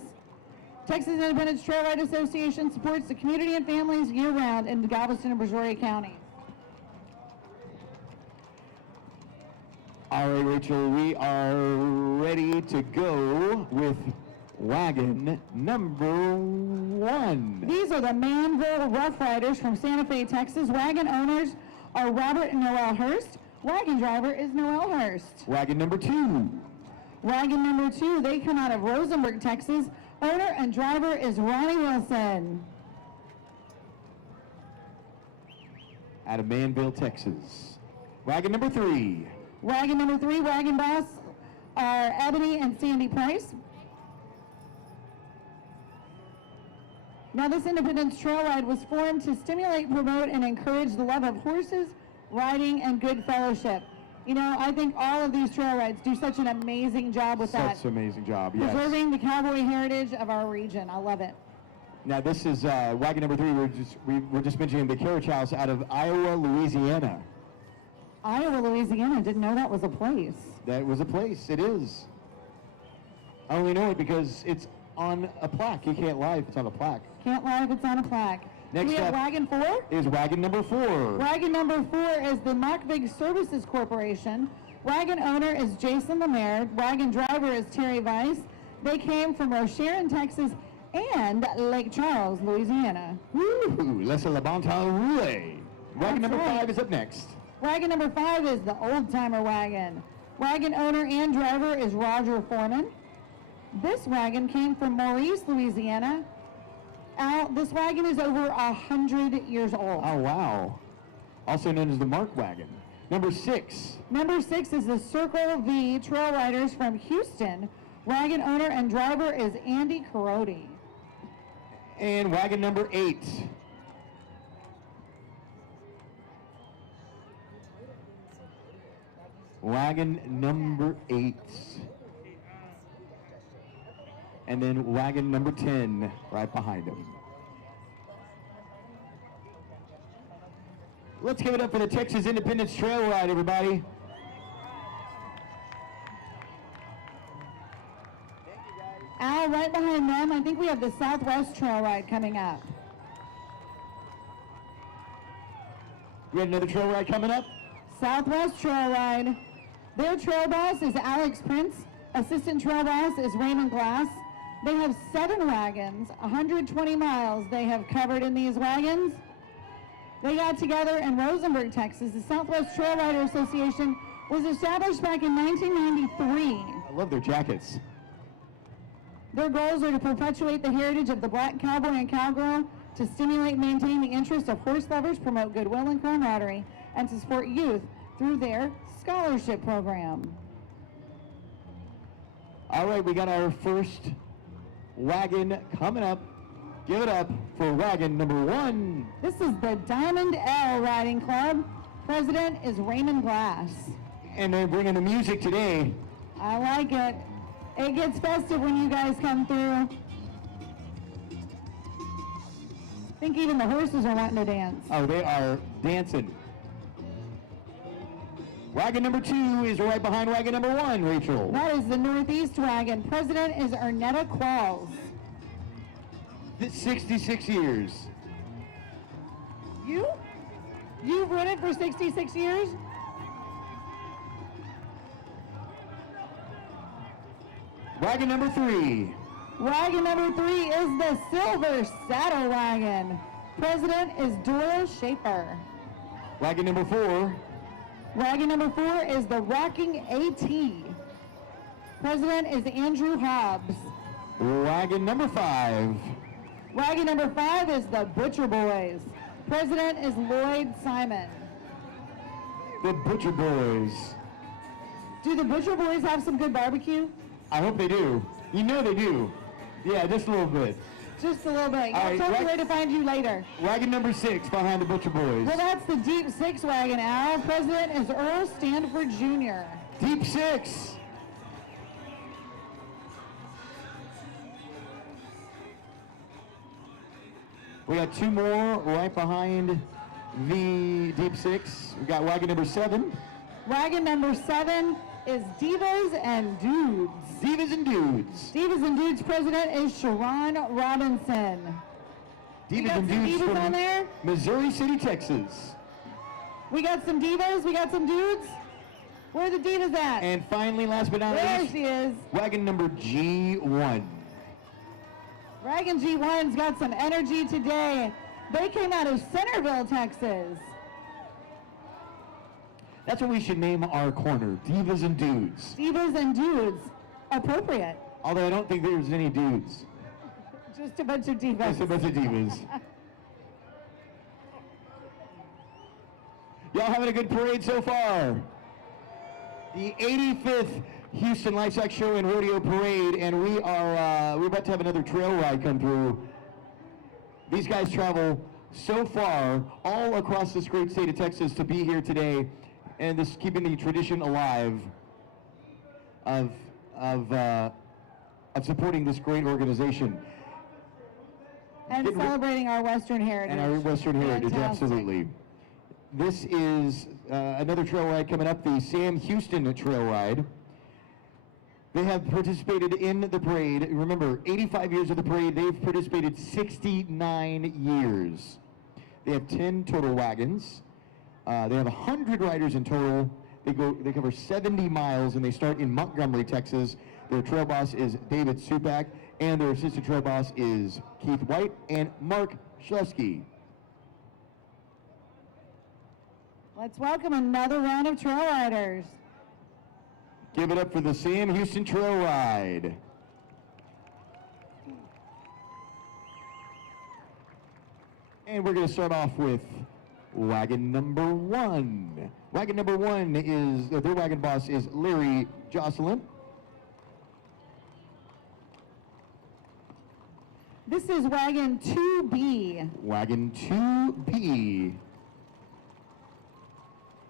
Texas Independence Trail Ride Association supports the community and families year-round in Galveston and Brazoria County. All right, Rachel, we are ready to go with wagon number 1. These are the Manville Rough Riders from Santa Fe, Texas. Wagon owners are Robert and Noel Hurst. Wagon driver is Noel Hurst. Wagon number 2. Wagon number 2, they come out of Rosenberg, Texas. Owner and driver is Ronnie Wilson. Out of Manville, Texas. Wagon number 3. Wagon number 3, wagon boss are Ebony and Sandy Price. Now, this Independence Trail Ride was formed to stimulate, promote, and encourage the love of horses, riding, and good fellowship. You know, I think all of these trail rides do such an amazing job with that. Such an amazing job, yes. Preserving the cowboy heritage of our region. I love it. Now, this is wagon number 3. We're just mentioning the Carriage House out of Iowa, Louisiana. Iowa, Louisiana. Didn't know that was a place. That was a place. It is. I only know it because it's on a plaque. You can't lie if it's on a plaque. Can't lie if it's on a plaque. Next we have up wagon 4. is wagon number 4. Wagon number 4 is the Mockbig Services Corporation. Wagon owner is Jason Lemaire. Wagon driver is Terry Weiss. They came from Rocheron, Texas, and Lake Charles, Louisiana. Woo! Laissez la bonne roule. Wagon number 5 is up next. Wagon number 5 is the Old Timer wagon. Wagon owner and driver is Roger Foreman. This wagon came from Maurice, Louisiana. This wagon is over 100 years old. Oh, wow. Also known as the Mark wagon. Number 6. Number 6 is the Circle V Trail Riders from Houston. Wagon owner and driver is Andy Carodi. And wagon number 8. Wagon number 8. And then wagon number 10 right behind him. Let's give it up for the Texas Independence Trail Ride, everybody. Al, right behind them, I think we have the Southwest Trail Ride coming up. We had another trail ride coming up? Southwest Trail Ride. Their trail boss is Alex Prince. Assistant trail boss is Raymond Glass. They have 7 wagons, 120 miles they have covered in these wagons. They got together in Rosenberg, Texas. The Southwest Trail Rider Association was established back in 1993. I love their jackets. Their goals are to perpetuate the heritage of the black cowboy and cowgirl, to stimulate and maintain the interests of horse lovers, promote goodwill and camaraderie, and to support youth through their scholarship program. All right, we got our first wagon coming up. Give it up for wagon number 1. This is the Diamond L Riding Club. President is Raymond Glass. And they're bringing the music today. I like it. It gets festive when you guys come through. I think even the horses are wanting to dance. Oh, they are dancing. Wagon number 2 is right behind wagon number 1, Rachel. That is the Northeast wagon. President is Ernetta Qualls. 66 years. You've ridden for 66 years? Wagon number 3. Wagon number 3 is the Silver Saddle Wagon. President is Doyle Schaefer. Wagon number 4. Wagon number 4 is the Rocking AT. President is Andrew Hobbs. Wagon number 5. Wagon number 5 is the Butcher Boys. President is Lloyd Simon. The Butcher Boys. Do the Butcher Boys have some good barbecue? I hope they do. You know they do. Yeah, just a little bit. Just a little bit. All right, Tell me where to find you later. Wagon number 6 behind the Butcher Boys. Well, that's the Deep 6 wagon, Al. President is Earl Stanford Jr. Deep 6. We got 2 more right behind the Deep 6. We got wagon number 7. Wagon number 7 is Divas and Dudes. Divas and Dudes. Divas and Dudes president is Sharon Robinson. We Divas got and some Dudes divas from on there? Missouri City, Texas. We got some divas, we got some dudes. Where are the divas at? And finally, last but not There least, she is. wagon number G1. Wagon G1's got some energy today. They came out of Centerville, Texas. That's what we should name our corner, Divas and Dudes. Divas and Dudes. Appropriate. Although I don't think there's any dudes. Just a bunch of divas. Just a bunch of divas. Y'all having a good parade so far? The 85th Houston Livestock Show and Rodeo Parade, and we're about to have another trail ride come through. These guys travel so far all across this great state of Texas to be here today, and this keeping the tradition alive of supporting this great organization. And celebrating our Western heritage. And our Western heritage, Fantastic. absolutely. This is another trail ride coming up, the Sam Houston Trail Ride. They have participated in the parade. Remember, 85 years of the parade. They've participated 69 years. They have 10 total wagons. They have 100 riders in total. They cover 70 miles, and they start in Montgomery, Texas. Their trail boss is David Supak, and their assistant trail boss is Keith White and Mark Schleski. Let's welcome another round of trail riders. Give it up for the Sam Houston Trail Ride. And we're going to start off with wagon number 1. Wagon number 1 is, their wagon boss is Larry Jocelyn. This is wagon 2B. Wagon 2B.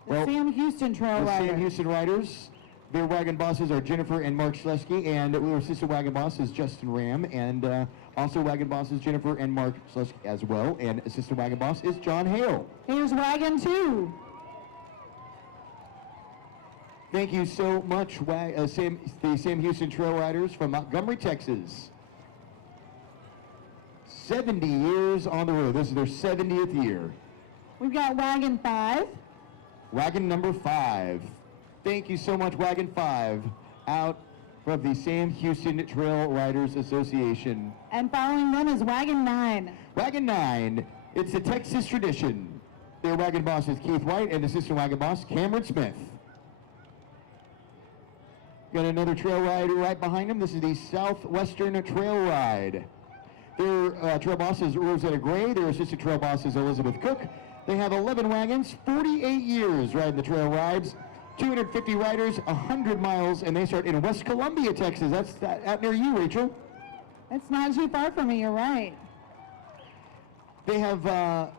The Sam Houston Trail The Riders. Sam Houston Riders. Their wagon bosses are Jennifer and Mark Schleski, and their assistant wagon boss is Justin Ram, and also wagon bosses Jennifer and Mark Schleski as well, and assistant wagon boss is John Hale. Here's wagon 2. Thank you so much, the Sam Houston Trail Riders from Montgomery, Texas. 70 years on the road. This is their 70th year. We've got wagon 5. Wagon number 5. Thank you so much, Wagon 5, out from the Sam Houston Trail Riders Association. And following them is Wagon 9. Wagon 9, it's the Texas tradition. Their wagon boss is Keith White and assistant wagon boss Cameron Smith. Got another trail ride right behind them. This is the Southwestern Trail Ride. Their trail boss is Rosetta Gray. Their assistant trail boss is Elizabeth Cook. They have 11 wagons, 48 years riding the trail rides, 250 riders, 100 miles, and they start in West Columbia, Texas. That's out near you, Rachel. It's not too far from me, you're right. They have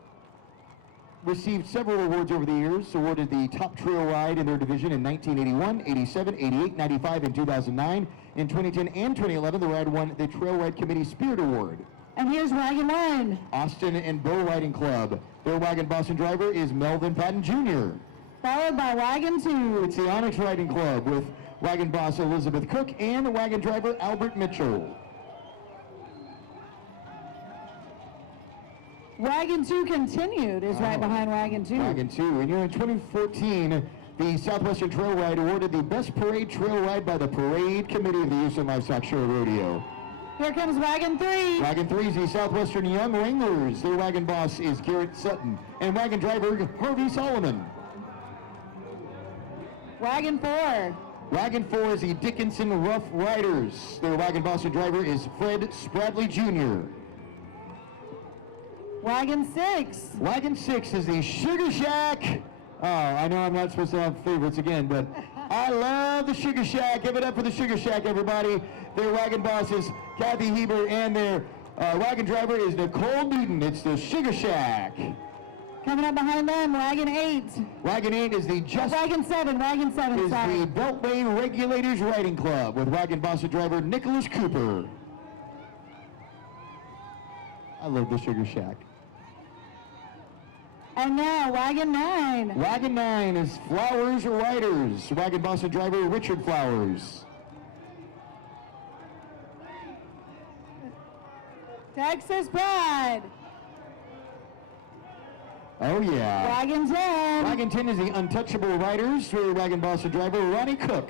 received several awards over the years. Awarded the top trail ride in their division in 1981, 87, 88, 95, and 2009. In 2010 and 2011, the ride won the Trail Ride Committee Spirit Award. And here's Wagon 1. Austin and Bow Riding Club. Their wagon boss and driver is Melvin Patton Jr. Followed by Wagon 2. It's the Onyx Riding Club with wagon boss Elizabeth Cook and the wagon driver Albert Mitchell. Wagon 2 continued is right behind Wagon 2. Wagon 2. And in 2014, the Southwestern Trail Ride awarded the Best Parade Trail Ride by the Parade Committee of the Houston Livestock Show Rodeo. Here comes Wagon 3. Wagon 3 is the Southwestern Young Wranglers. Their wagon boss is Garrett Sutton and wagon driver Harvey Solomon. Wagon 4. Wagon 4 is the Dickinson Rough Riders. Their wagon boss and driver is Fred Spradley Jr. Wagon 6. Wagon 6 is the Sugar Shack. Oh, I know I'm not supposed to have favorites again, but I love the Sugar Shack. Give it up for the Sugar Shack, everybody. Their wagon boss is Kathy Heber, and their wagon driver is Nicole Newton. It's the Sugar Shack. Coming up behind them, Wagon 8. Wagon 8 is the Wagon 7, Wagon 7, is sorry. the Beltway Regulators Riding Club with wagon boss and driver Nicholas Cooper. I love the Sugar Shack. And now, Wagon 9. Wagon 9 is Flowers Riders. Wagon boss and driver Richard Flowers. Texas Pride. Oh yeah. Wagon 10. Wagon 10 is the Untouchable Riders. Their wagon boss and driver Ronnie Cook.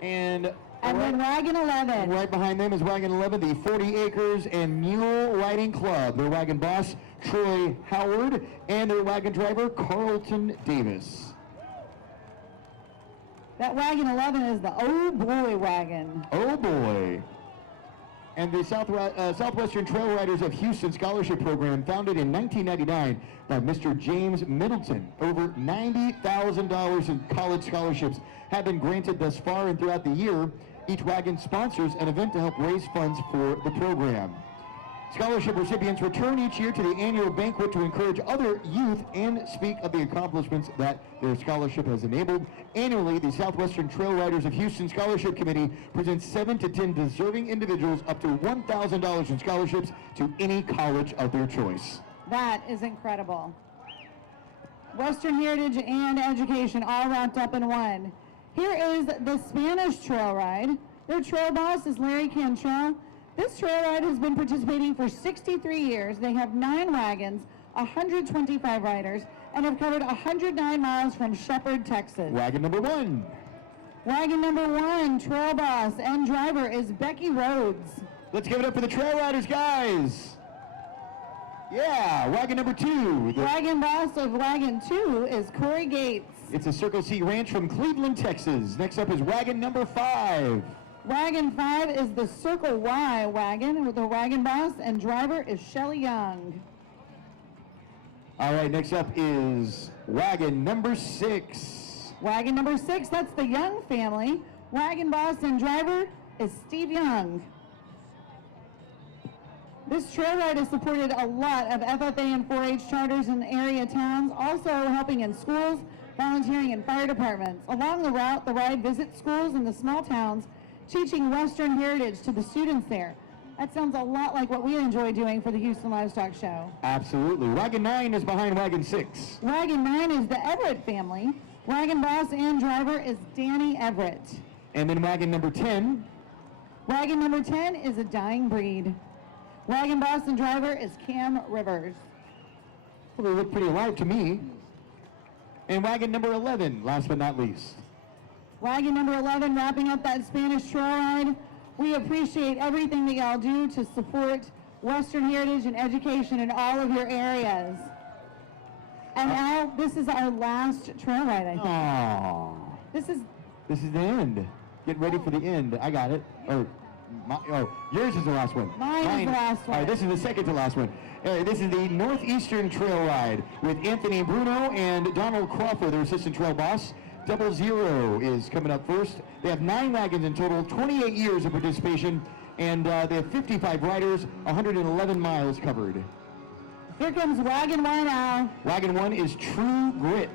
And then Wagon 11. right behind them is Wagon 11, the 40 Acres and Mule Riding Club. Their wagon boss Troy Howard and their wagon driver Carlton Davis. That Wagon 11 is the Oh Boy wagon. Oh boy. And the Southwestern Trail Riders of Houston Scholarship Program, founded in 1999 by Mr. James Middleton. Over $90,000 in college scholarships have been granted thus far, and throughout the year, each wagon sponsors an event to help raise funds for the program. Scholarship recipients return each year to the annual banquet to encourage other youth and speak of the accomplishments that their scholarship has enabled. Annually, the Southwestern Trail Riders of Houston Scholarship Committee presents 7 to 10 deserving individuals up to $1,000 in scholarships to any college of their choice. That is incredible. Western Heritage and Education all wrapped up in one. Here is the Spanish Trail Ride. Their trail boss is Larry Cantrell. This trail ride has been participating for 63 years. They have 9 wagons, 125 riders, and have covered 109 miles from Shepherd, Texas. Wagon number 1. Wagon number 1, trail boss and driver is Becky Rhodes. Let's give it up for the Trail Riders, guys. Yeah, wagon number 2. Wagon boss of Wagon 2 is Corey Gates. It's a Circle C Ranch from Cleveland, Texas. Next up is wagon number 5. Wagon 5 is the Circle Y wagon with the wagon boss and driver is Shelly Young. All right, next up is wagon number 6. Wagon number 6, that's the Young family. Wagon boss and driver is Steve Young. This trail ride has supported a lot of FFA and 4-H charters in area towns, also helping in schools, volunteering in fire departments. Along the route, the ride visits schools in the small towns, teaching Western heritage to the students there. That sounds a lot like what we enjoy doing for the Houston Livestock Show. Absolutely. Wagon 9 is behind wagon 6. Wagon 9 is the Everett family. Wagon boss and driver is Danny Everett. And then wagon number 10. Wagon number 10 is a Dying Breed. Wagon boss and driver is Cam Rivers. Well, they look pretty alive to me. And wagon number 11, last but not least. Wagon number 11, wrapping up that Spanish trail ride. We appreciate everything that y'all do to support Western heritage and education in all of your areas. And now, this is our last trail ride, I think. Aww. This is the end. Get ready for the end. I got it. Yours is the last one. Mine is the last one. All right, this is the second to last one. This is the Northeastern Trail Ride with Anthony Bruno and Donald Crawford, their assistant trail boss. 00 is coming up first. They have 9 wagons in total, 28 years of participation, and they have 55 riders, 111 miles covered. Here comes Wagon 1 now. Wagon 1 is True Grit.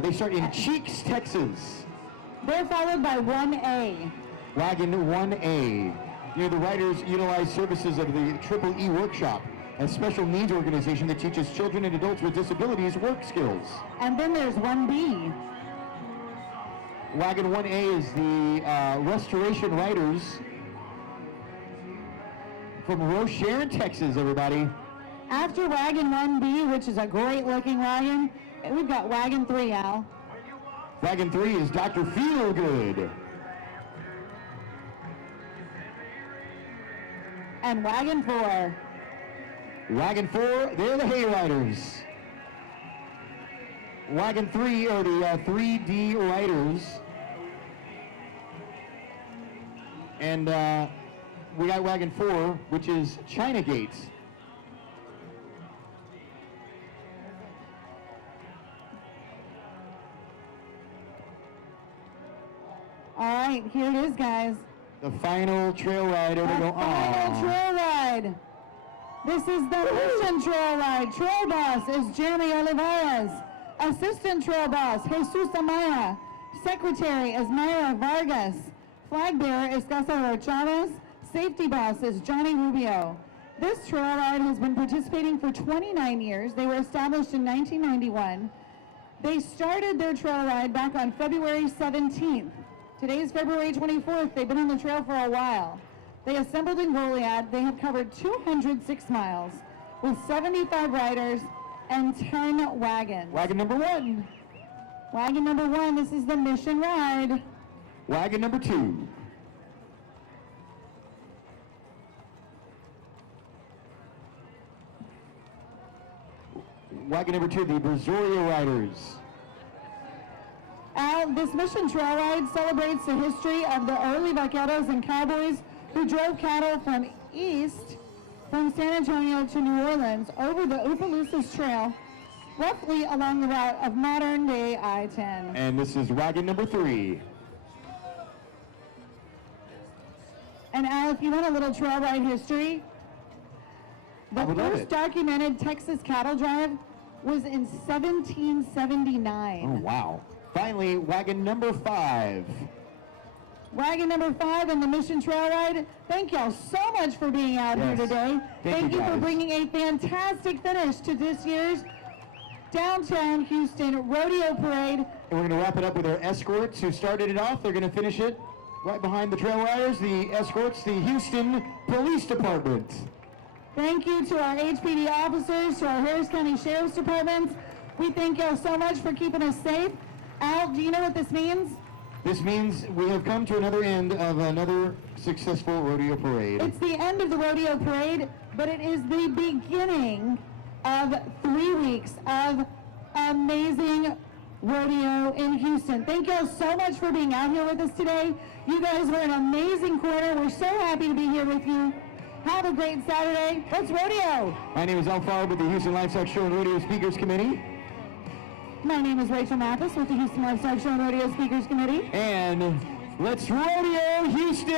They start in Cheeks, Texas. They're followed by 1A. Wagon 1A. The riders utilize services of the Triple E Workshop, a special needs organization that teaches children and adults with disabilities work skills. And then there's 1B. Wagon 1A is the Restoration Riders from Rochelle, Texas, everybody. After Wagon 1B, which is a great looking wagon, we've got Wagon 3, Al. Wagon 3 is Dr. Feelgood. And Wagon 4. Wagon 4, they're the Hay Riders. Wagon 3 are the 3D Riders. And we got Wagon 4, which is China Gate. All right, here it is, guys. The final trail ride. The final trail ride. This is the Mission Trail Ride. Trail boss is Jeremy Olivares. Assistant trail boss, Jesus Amaya. Secretary is Myra Vargas. Flag bearer is Cesar Chavez. Safety boss is Johnny Rubio. This trail ride has been participating for 29 years. They were established in 1991. They started their trail ride back on February 17th. Today is February 24th. They've been on the trail for a while. They assembled in Goliad. They have covered 206 miles with 75 riders and 10 wagons. Wagon number 1. Wagon number 1, this is the Mission Ride. Wagon number 2. Wagon number 2, the Brazoria Riders. This Mission Trail Ride celebrates the history of the early vaqueros and cowboys who drove cattle from San Antonio to New Orleans over the Opelousas Trail, roughly along the route of modern-day I-10. And this is wagon number 3. And Al, if you want a little trail ride history, the first documented Texas cattle drive was in 1779. Oh, wow. Finally, wagon number 5. Wagon number 5 in the Mission Trail Ride. Thank y'all so much for being out here today. Thank you for bringing a fantastic finish to this year's Downtown Houston Rodeo Parade. And we're going to wrap it up with our escorts who started it off. They're going to finish it right behind the trail riders, the escorts, the Houston Police Department. Thank you to our HPD officers, to our Harris County Sheriff's Department. We thank y'all so much for keeping us safe. Al, do you know what this means? This means we have come to another end of another successful rodeo parade. It's the end of the rodeo parade, but it is the beginning of 3 weeks of amazing rodeo in Houston. Thank y'all so much for being out here with us today. You guys were an amazing quarter. We're so happy to be here with you. Have a great Saturday. Let's rodeo. My name is Alfaro with the Houston Livestock Show and Rodeo Speakers Committee. My name is Rachel Mathis with the Houston Livestock Show and Rodeo Speakers Committee. And let's rodeo Houston!